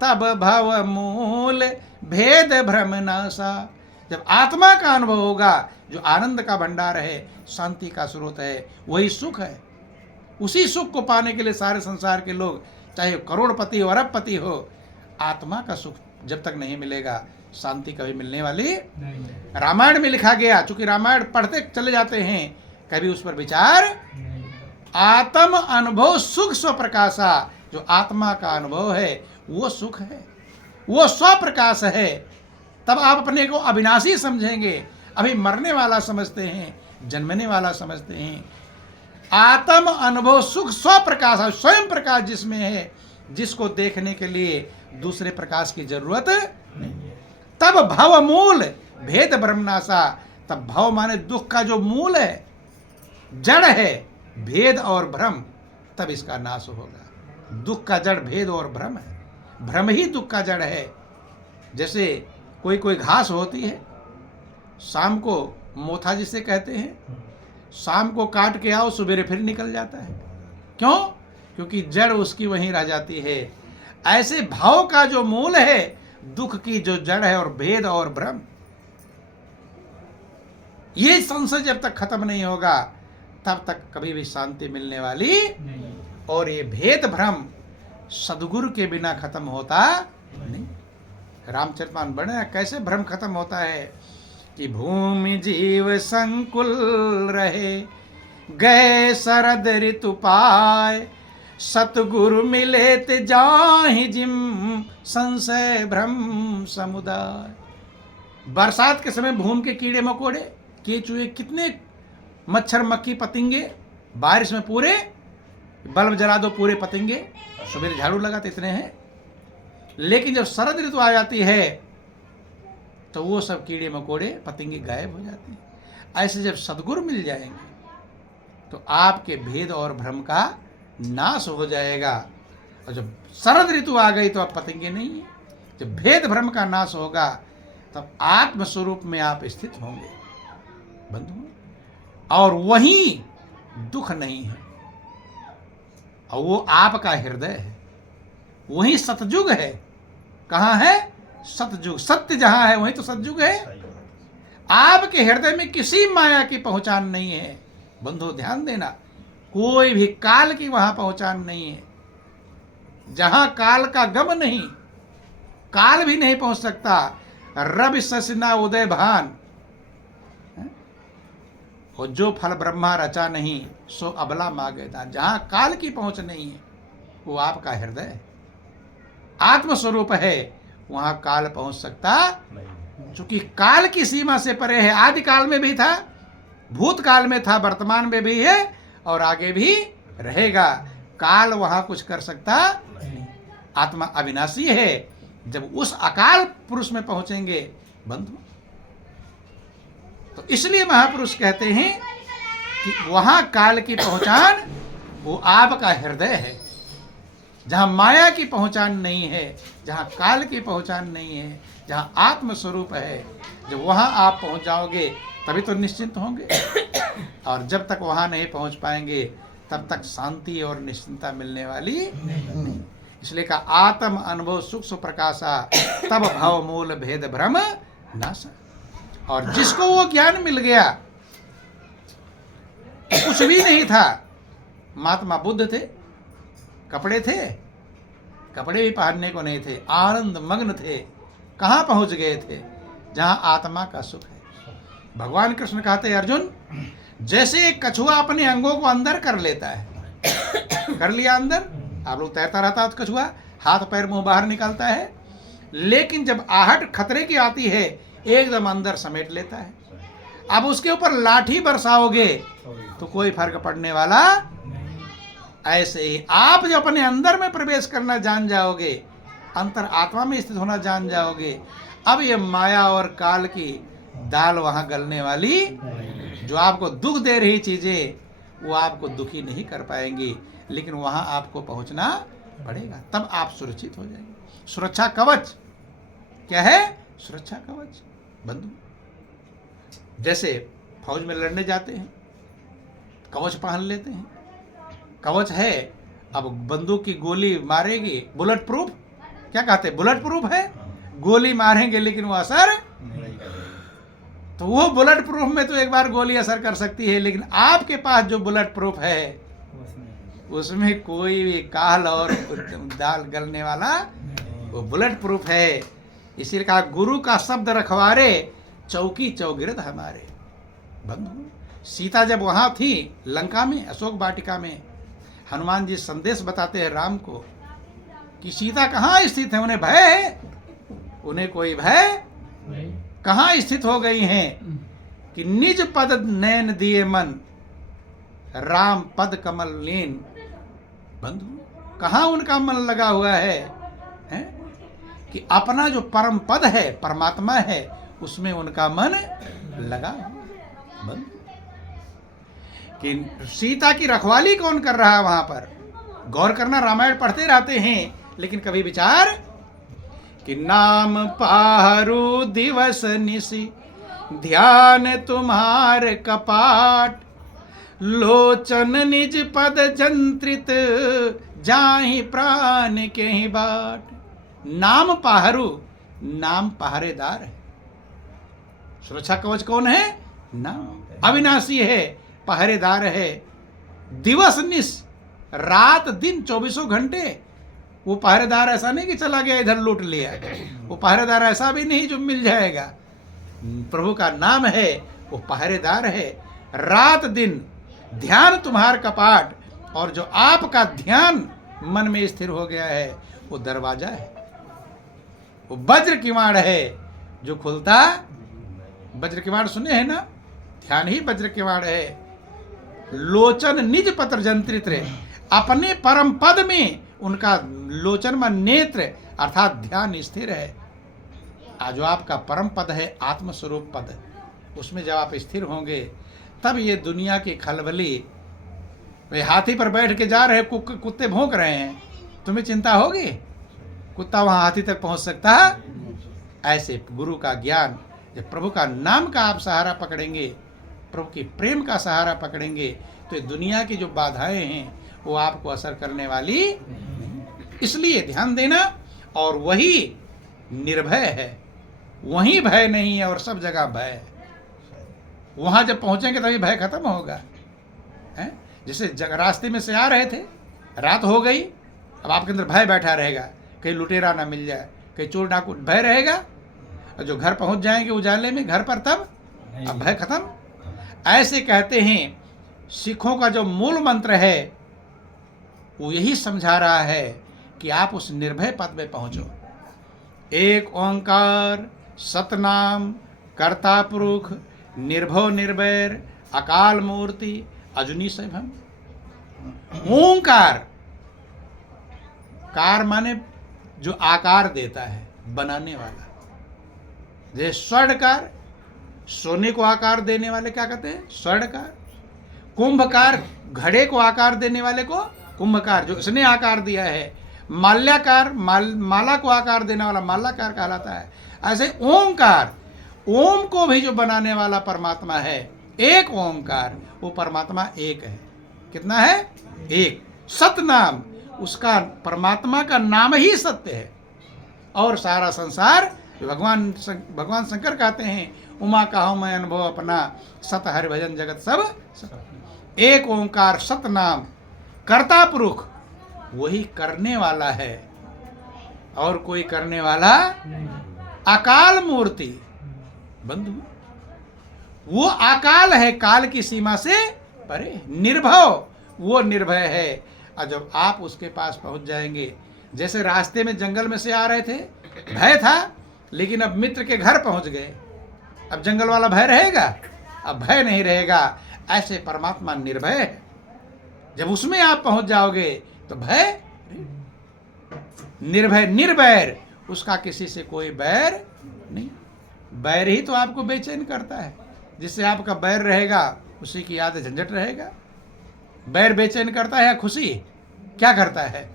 तब भव मूल भेद भ्रम नासा। जब आत्मा का अनुभव होगा, जो आनंद का भंडार है, शांति का स्रोत है, वही सुख है। उसी सुख को पाने के लिए सारे संसार के लोग, चाहे करोड़पति हो, अरबपति हो, आत्मा का सुख जब तक नहीं मिलेगा, शांति कभी मिलने वाली नहीं। रामायण में लिखा गया, चूंकि रामायण पढ़ते चले जाते हैं, कभी उस पर विचार नहीं। आत्म अनुभव सुख स्वप्रकाशा, जो आत्मा का अनुभव है वो सुख है, वो स्वप्रकाश है। तब आप अपने को अविनाशी समझेंगे। अभी मरने वाला समझते हैं, जन्मने वाला समझते हैं। आत्म अनुभव सुख स्वप्रकाश, स्वयं प्रकाश जिसमें है, जिसको देखने के लिए दूसरे प्रकाश की जरूरत नहीं है। तब भव मूल भेद ब्रह्मनाशा, तब भव माने दुख का जो मूल है, जड़ है, भेद और भ्रम, तब इसका नाश होगा। दुख का जड़ भेद और भ्रम है, भ्रम ही दुख का जड़ है। जैसे कोई घास होती है, शाम को मोथा जिसे कहते हैं, शाम को काट के आओ, सवेरे फिर निकल जाता है। क्यों? क्योंकि जड़ उसकी वहीं रह जाती है। ऐसे भाव का जो मूल है, दुख की जो जड़ है, और भेद और भ्रम, ये संशय जब तक खत्म नहीं होगा, तब तक कभी भी शांति मिलने वाली नहीं। और ये भेद भ्रम सदगुरु के बिना खत्म होता नहीं। रामचरितमानस बढ़िया कैसे भ्रम खत्म होता है कि भूमि जीव संकुल रहे, गए शरद ऋतु पाए, सतगुरु मिले ते जाहि जिम, संशय भ्रम समुदाय। बरसात के समय भूमि के कीड़े मकोड़े, केचुए, कितने मच्छर मक्खी पतंगे, बारिश में पूरे बल्ब जला दो पूरे पतंगे, सवेरे झाड़ू लगाते इतने हैं। लेकिन जब शरद ऋतु आ जाती है तो वो सब कीड़े मकोड़े पतंगे गायब हो जाते हैं। ऐसे जब सद्गुरु मिल जाएंगे तो आपके भेद और भ्रम का नाश हो जाएगा। और जब शरद ऋतु आ गई तो आप पतंगे नहीं है। जब भेद भ्रम का नाश होगा तब आत्मस्वरूप में आप स्थित होंगे बंधु, और वहीं दुख नहीं है, और वो आपका हृदय है, वही सतयुग है। कहाँ है? सतयुग। सत्य जहां है वहीं तो सतयुग है। आपके हृदय में किसी माया की पहचान नहीं है बंधु, ध्यान देना। कोई भी काल की वहां पहचान नहीं है। जहां काल का गम नहीं, काल भी नहीं पहुंच सकता। रवि ससना उदय भान, और जो फल ब्रह्मा रचा नहीं सो अबला मांगे दान। जहां काल की पहुंच नहीं है वो आपका हृदय है, आत्मस्वरूप है, वहां काल पहुंच सकता नहीं, क्योंकि काल की सीमा से परे है। आदि काल में भी था, भूतकाल में था, वर्तमान में भी है और आगे भी रहेगा। काल वहां कुछ कर सकता नहीं। आत्मा अविनाशी है। जब उस अकाल पुरुष में पहुंचेंगे बंधु, तो इसलिए महापुरुष कहते हैं कि वहां काल की पहचान वो आपका हृदय है। जहां माया की पहचान नहीं है, जहां काल की पहचान नहीं है, जहां आत्मस्वरूप है, जब वहां आप पहुंच जाओगे तभी तो निश्चिंत होंगे। और जब तक वहां नहीं पहुंच पाएंगे तब तक शांति और निश्चिंतता मिलने वाली नहीं। इसलिए का आत्म अनुभव सुख सुप्रकाशा, तब भव मूल भेद भ्रम नाशा। और जिसको वो ज्ञान मिल गया, कुछ भी नहीं था। महात्मा बुद्ध थे, कपड़े थे, कपड़े भी पहनने को नहीं थे, आनंद मग्न थे। कहाँ पहुंच गए थे? जहां आत्मा का सुख है। भगवान कृष्ण कहते हैं, अर्जुन, जैसे एक कछुआ अपने अंगों को अंदर कर लेता है, कर लिया अंदर, आप लोग तैरता रहता है तो कछुआ हाथ पैर मुंह बाहर निकालता है, लेकिन जब आहट खतरे की आती है एकदम अंदर समेट लेता है। अब उसके ऊपर लाठी बरसाओगे तो कोई फर्क पड़ने वाला। ऐसे ही आप जो अपने अंदर में प्रवेश करना जान जाओगे, अंतर आत्मा में स्थित होना जान जाओगे, अब ये माया और काल की दाल वहां गलने वाली, जो आपको दुख दे रही चीजें वो आपको दुखी नहीं कर पाएंगी। लेकिन वहां आपको पहुंचना पड़ेगा, तब आप सुरक्षित हो जाएंगे। सुरक्षा कवच क्या है? सुरक्षा कवच बंधु, जैसे फौज में लड़ने जाते हैं, कवच पहन लेते हैं, कवच है। अब बंदूक की गोली मारेगी, बुलेट प्रूफ, क्या कहते हैं, बुलेट प्रूफ है। गोली मारेंगे लेकिन वो असर, तो वो बुलेट प्रूफ में तो एक बार गोली असर कर सकती है, लेकिन आपके पास जो बुलेट प्रूफ है उसमें कोई भी काल और दाल गलने वाला वो बुलेट प्रूफ है। इसीलिए कहा, गुरु का शब्द रखवारे, चौकी चौगिरद हमारे। बंधु, सीता जब वहां थी लंका में, अशोक वाटिका में, हनुमान जी संदेश बताते हैं राम को कि सीता कहाँ स्थित है। उन्हें भय है, उन्हें कोई भय कहाँ स्थित हो गई हैं कि निज पद नैन दिए मन, राम पद कमल लीन। बंधु, कहाँ उनका मन लगा हुआ है कि अपना जो परम पद है, परमात्मा है, उसमें उनका मन लगा हुआ। बंधु, कि सीता की रखवाली कौन कर रहा है वहां पर? गौर करना, रामायण पढ़ते रहते हैं लेकिन कभी विचार कि नाम पाहरू दिवस निशि, ध्यान तुम्हार कपाट, लोचन निज पद जंत्रित, जाहि प्राण के ही बाट। नाम पाहरू, नाम पहरेदार है। सुरक्षा कवच कौन है? नाम अविनाशी है, पहरेदार है। दिवस निश, रात दिन 24 घंटे। वो पहरेदार ऐसा नहीं कि चला गया इधर लूट लिया, वो पहरेदार ऐसा भी नहीं जो मिल जाएगा। प्रभु का नाम है, वो पहरेदार है। रात दिन ध्यान तुम्हार कपाट, और जो आपका ध्यान मन में स्थिर हो गया है वो दरवाजा है, वो वज्र किवाड़ है जो खुलता। वज्र किवाड़ सुने हैं ना, ध्यान ही वज्र किवाड़ है। लोचन निज पत्र जंत्रित रे, अपने परम पद में उनका लोचन में नेत्र अर्थात ध्यान स्थिर है। आज जो आपका परम पद है आत्मस्वरूप पद, उसमें जब आप स्थिर होंगे तब ये दुनिया की खलबली, वे हाथी पर बैठ के जा रहे कुत्ते भौंक रहे हैं, तुम्हें चिंता होगी? कुत्ता वहां हाथी तक पहुंच सकता है? ऐसे गुरु का ज्ञान, जब प्रभु का नाम का आप सहारा पकड़ेंगे, प्रभु की प्रेम का सहारा पकड़ेंगे, तो ये दुनिया की जो बाधाएं हैं वो आपको असर करने वाली। इसलिए ध्यान देना, और वही निर्भय है, वहीं भय नहीं है और सब जगह भय है। वहां जब पहुंचेंगे तभी भय खत्म होगा। है जैसे रास्ते में से आ रहे थे, रात हो गई, अब आपके अंदर भय बैठा रहेगा, कहीं लुटेरा ना मिल जाए, कहीं चोर डाकू, भय रहेगा। और जो घर पहुंच जाएंगे उजाले में घर पर, तब अब भय खत्म। ऐसे कहते हैं सिखों का जो मूल मंत्र है वो यही समझा रहा है कि आप उस निर्भय पद में पहुंचो। एक ओंकार सतनाम कर्ता पुरुष निर्भव निर्वैर अकाल मूर्ति अजुनी सैभम। ओंकार, कार माने जो आकार देता है, बनाने वाला। जैसे स्वर्णकार, सोने को आकार देने वाले क्या कहते हैं? स्वर्णकार। कुंभकार, घड़े को आकार देने वाले को कुंभकार, जो इसने आकार दिया है। माल्याकार, माला को आकार देने वाला मालाकार कहलाता है। ऐसे ओंकार, ओम को भी जो बनाने वाला परमात्मा है, एक ओंकार, वो परमात्मा एक है। कितना है? एक। सतनाम, उसका परमात्मा का नाम ही सत्य है। और सारा संसार, भगवान शंकर कहते हैं उमा कहो मैं अनुभव अपना, सत हरि भजन जगत सब। एक ओंकार सतनाम कर्ता पुरुष, वही करने वाला है और कोई करने वाला। अकाल मूर्ति, बंधु वो अकाल है, काल की सीमा से परे। निर्भव, वो निर्भय है। और जब आप उसके पास पहुंच जाएंगे, जैसे रास्ते में जंगल में से आ रहे थे, भय था, लेकिन अब मित्र के घर पहुंच गए, अब जंगल वाला भय रहेगा? अब भय नहीं रहेगा। ऐसे परमात्मा निर्भय है। जब उसमें आप पहुंच जाओगे तो भय निर्भय, निर्वैर, उसका किसी से कोई बैर नहीं। बैर ही तो आपको बेचैन करता है। जिससे आपका बैर रहेगा उसी की याद झंझट रहेगा। बैर बेचैन करता है या खुशी? क्या करता है?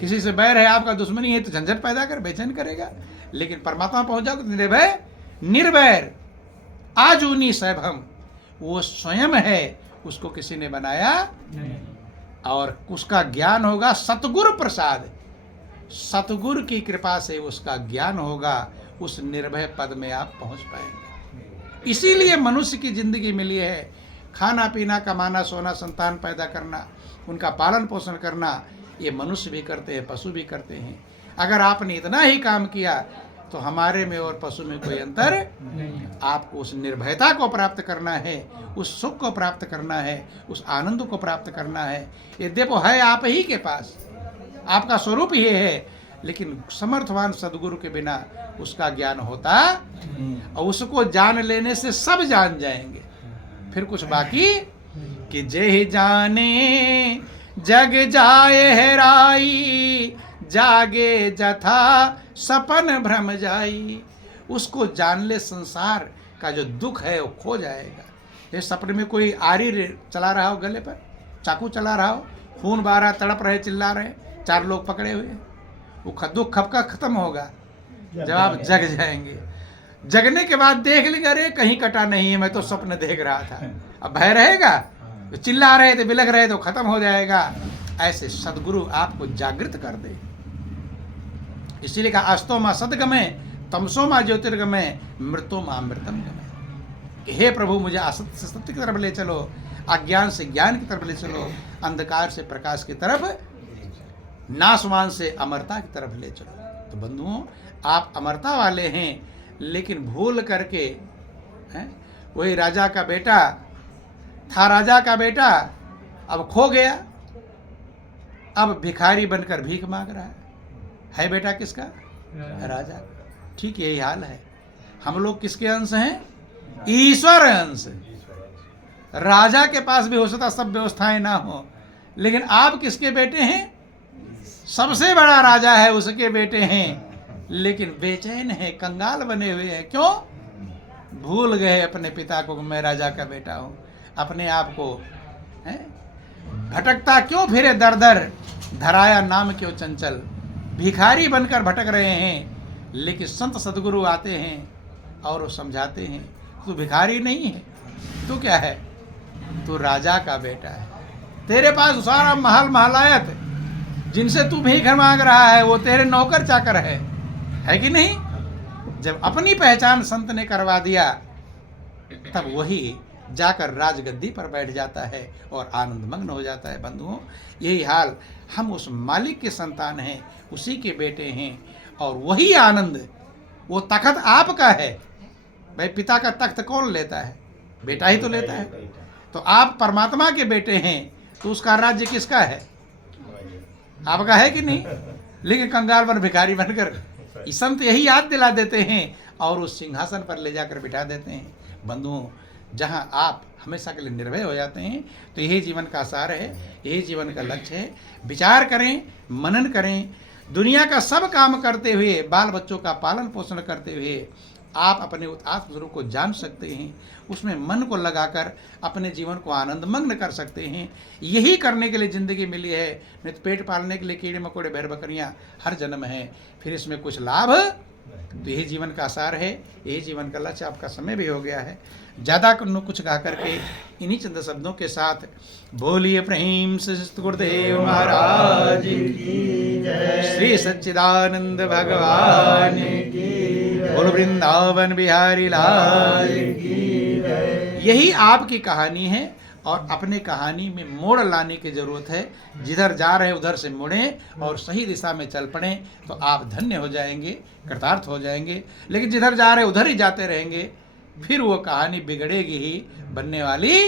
किसी से बैर है, आपका दुश्मनी है, तो झंझट पैदा कर, बेचैन करेगा। लेकिन परमात्मा पहुंच जाओगे तो निर्भय निर्वैर आजूनी सैभम, वो स्वयं है, उसको किसी ने बनाया नहीं। और उसका ज्ञान होगा सतगुरु प्रसाद, सतगुरु की कृपा से उसका ज्ञान होगा। उस निर्भय पद में आप पहुंच पाएंगे। इसीलिए मनुष्य की जिंदगी मिली है, खाना पीना कमाना सोना संतान पैदा करना, उनका पालन पोषण करना, ये मनुष्य भी करते हैं, पशु भी करते हैं। अगर आपने इतना ही काम किया तो हमारे में और पशु में कोई अंतर नहीं। आपको उस निर्भयता को प्राप्त करना है, उस सुख को प्राप्त करना है, उस आनंद को प्राप्त करना है। ये देखो है आप ही के पास, आपका स्वरूप ये है। लेकिन समर्थवान सदगुरु के बिना उसका ज्ञान होता, और उसको जान लेने से सब जान जाएंगे, फिर कुछ बाकी। कि जे जाने जग जाए हेराई, जागे जथा सपन भ्रम जाई। उसको जान ले, संसार का जो दुख है वो खो जाएगा। ये सपने में कोई आरी चला रहा हो, गले पर चाकू चला रहा हो, खून बह रहा, तड़प रहे, चिल्ला रहे, 4 लोग पकड़े हुए, वो दुख खपका खत्म होगा जब आप जग जाएंगे। जगने के बाद देख लेंगे, अरे कहीं कटा नहीं है, मैं तो स्वप्न देख रहा था। अब भय रहेगा? तो चिल्ला रहे थे, बिलख रहे तो खत्म हो जाएगा। ऐसे सदगुरु आपको जागृत कर दे। इसीलिए कहा अस्तो मां सदगमय, तमसो मां ज्योतिर्गमय, मृतो मां अमृतम गमय। हे प्रभु, मुझे असत्य से सत्य की तरफ ले चलो, अज्ञान से ज्ञान की तरफ ले चलो, अंधकार से प्रकाश की तरफ, नाशवान से अमरता की तरफ ले चलो। तो बंधुओं, आप अमरता वाले हैं, लेकिन भूल करके वही राजा का बेटा था राजा का बेटा, अब खो गया, अब भिखारी बनकर भीख मांग रहा है बेटा किसका? राजा। ठीक यही हाल है, हम लोग किसके अंश हैं? ईश्वर अंश। राजा के पास भी हो सकता सब व्यवस्थाएं ना हो, लेकिन आप किसके बेटे हैं? सबसे बड़ा राजा है उसके बेटे हैं, लेकिन बेचैन है, कंगाल बने हुए हैं। क्यों? भूल गए अपने पिता को, मैं राजा का बेटा हूं। अपने आप को भटकता क्यों फिरे दर दर, धराया नाम क्यों चंचल। भिखारी बनकर भटक रहे हैं, लेकिन संत सदगुरु आते हैं और वो समझाते हैं, तू भिखारी नहीं है, तू क्या है? तू राजा का बेटा है। तेरे पास सारा महल महलायत, जिनसे तू भीख मांग रहा है, वो तेरे नौकर चाकर है कि नहीं? जब अपनी पहचान संत ने करवा दिया, तब वही जाकर राजगद्दी पर बैठ जाता है और आनंद मग्न हो जाता है। बंधुओं, यही हाल, हम उस मालिक के संतान हैं, उसी के बेटे हैं, और वही आनंद, वो तख्त आपका है। भाई पिता का तख्त कौन लेता है? बेटा ही तो लेता है। तो आप परमात्मा के बेटे हैं, तो उसका राज्य किसका है? आपका है कि नहीं? लेकिन कंगाल बन भिखारी बनकर संत यही याद दिला देते हैं और उस सिंहासन पर ले जाकर बिठा देते हैं। बंधुओं, जहां आप हमेशा के लिए निर्भय हो जाते हैं, तो यही जीवन का सार है, यही जीवन का लक्ष्य है। विचार करें, मनन करें, दुनिया का सब काम करते हुए, बाल बच्चों का पालन पोषण करते हुए आप अपने आत्मस्वरूप को जान सकते हैं, उसमें मन को लगाकर अपने जीवन को आनंदमग्न कर सकते हैं। यही करने के लिए ज़िंदगी मिली है, नहीं तो पेट पालने के लिए कीड़े मकोड़े भेड़ बकरियां हर जन्म है, फिर इसमें कुछ लाभ? तो यही जीवन का आसार है, यही जीवन का लक्ष्य। आपका समय भी हो गया है, ज़्यादा कुछ कहा करके इन्हीं चंद शब्दों के साथ बोलिए प्रेम से गुरुदेव महाराज की जय, श्री सच्चिदानंद भगवान की, बोल वृंदावन बिहारी लाल की जय। यही आपकी कहानी है और अपने कहानी में मोड़ लाने की जरूरत है। जिधर जा रहे उधर से मुड़ें और सही दिशा में चल पड़ें, तो आप धन्य हो जाएंगे, कृतार्थ हो जाएंगे। लेकिन जिधर जा रहे उधर ही जाते रहेंगे, फिर वो कहानी बिगड़ेगी ही, बनने वाली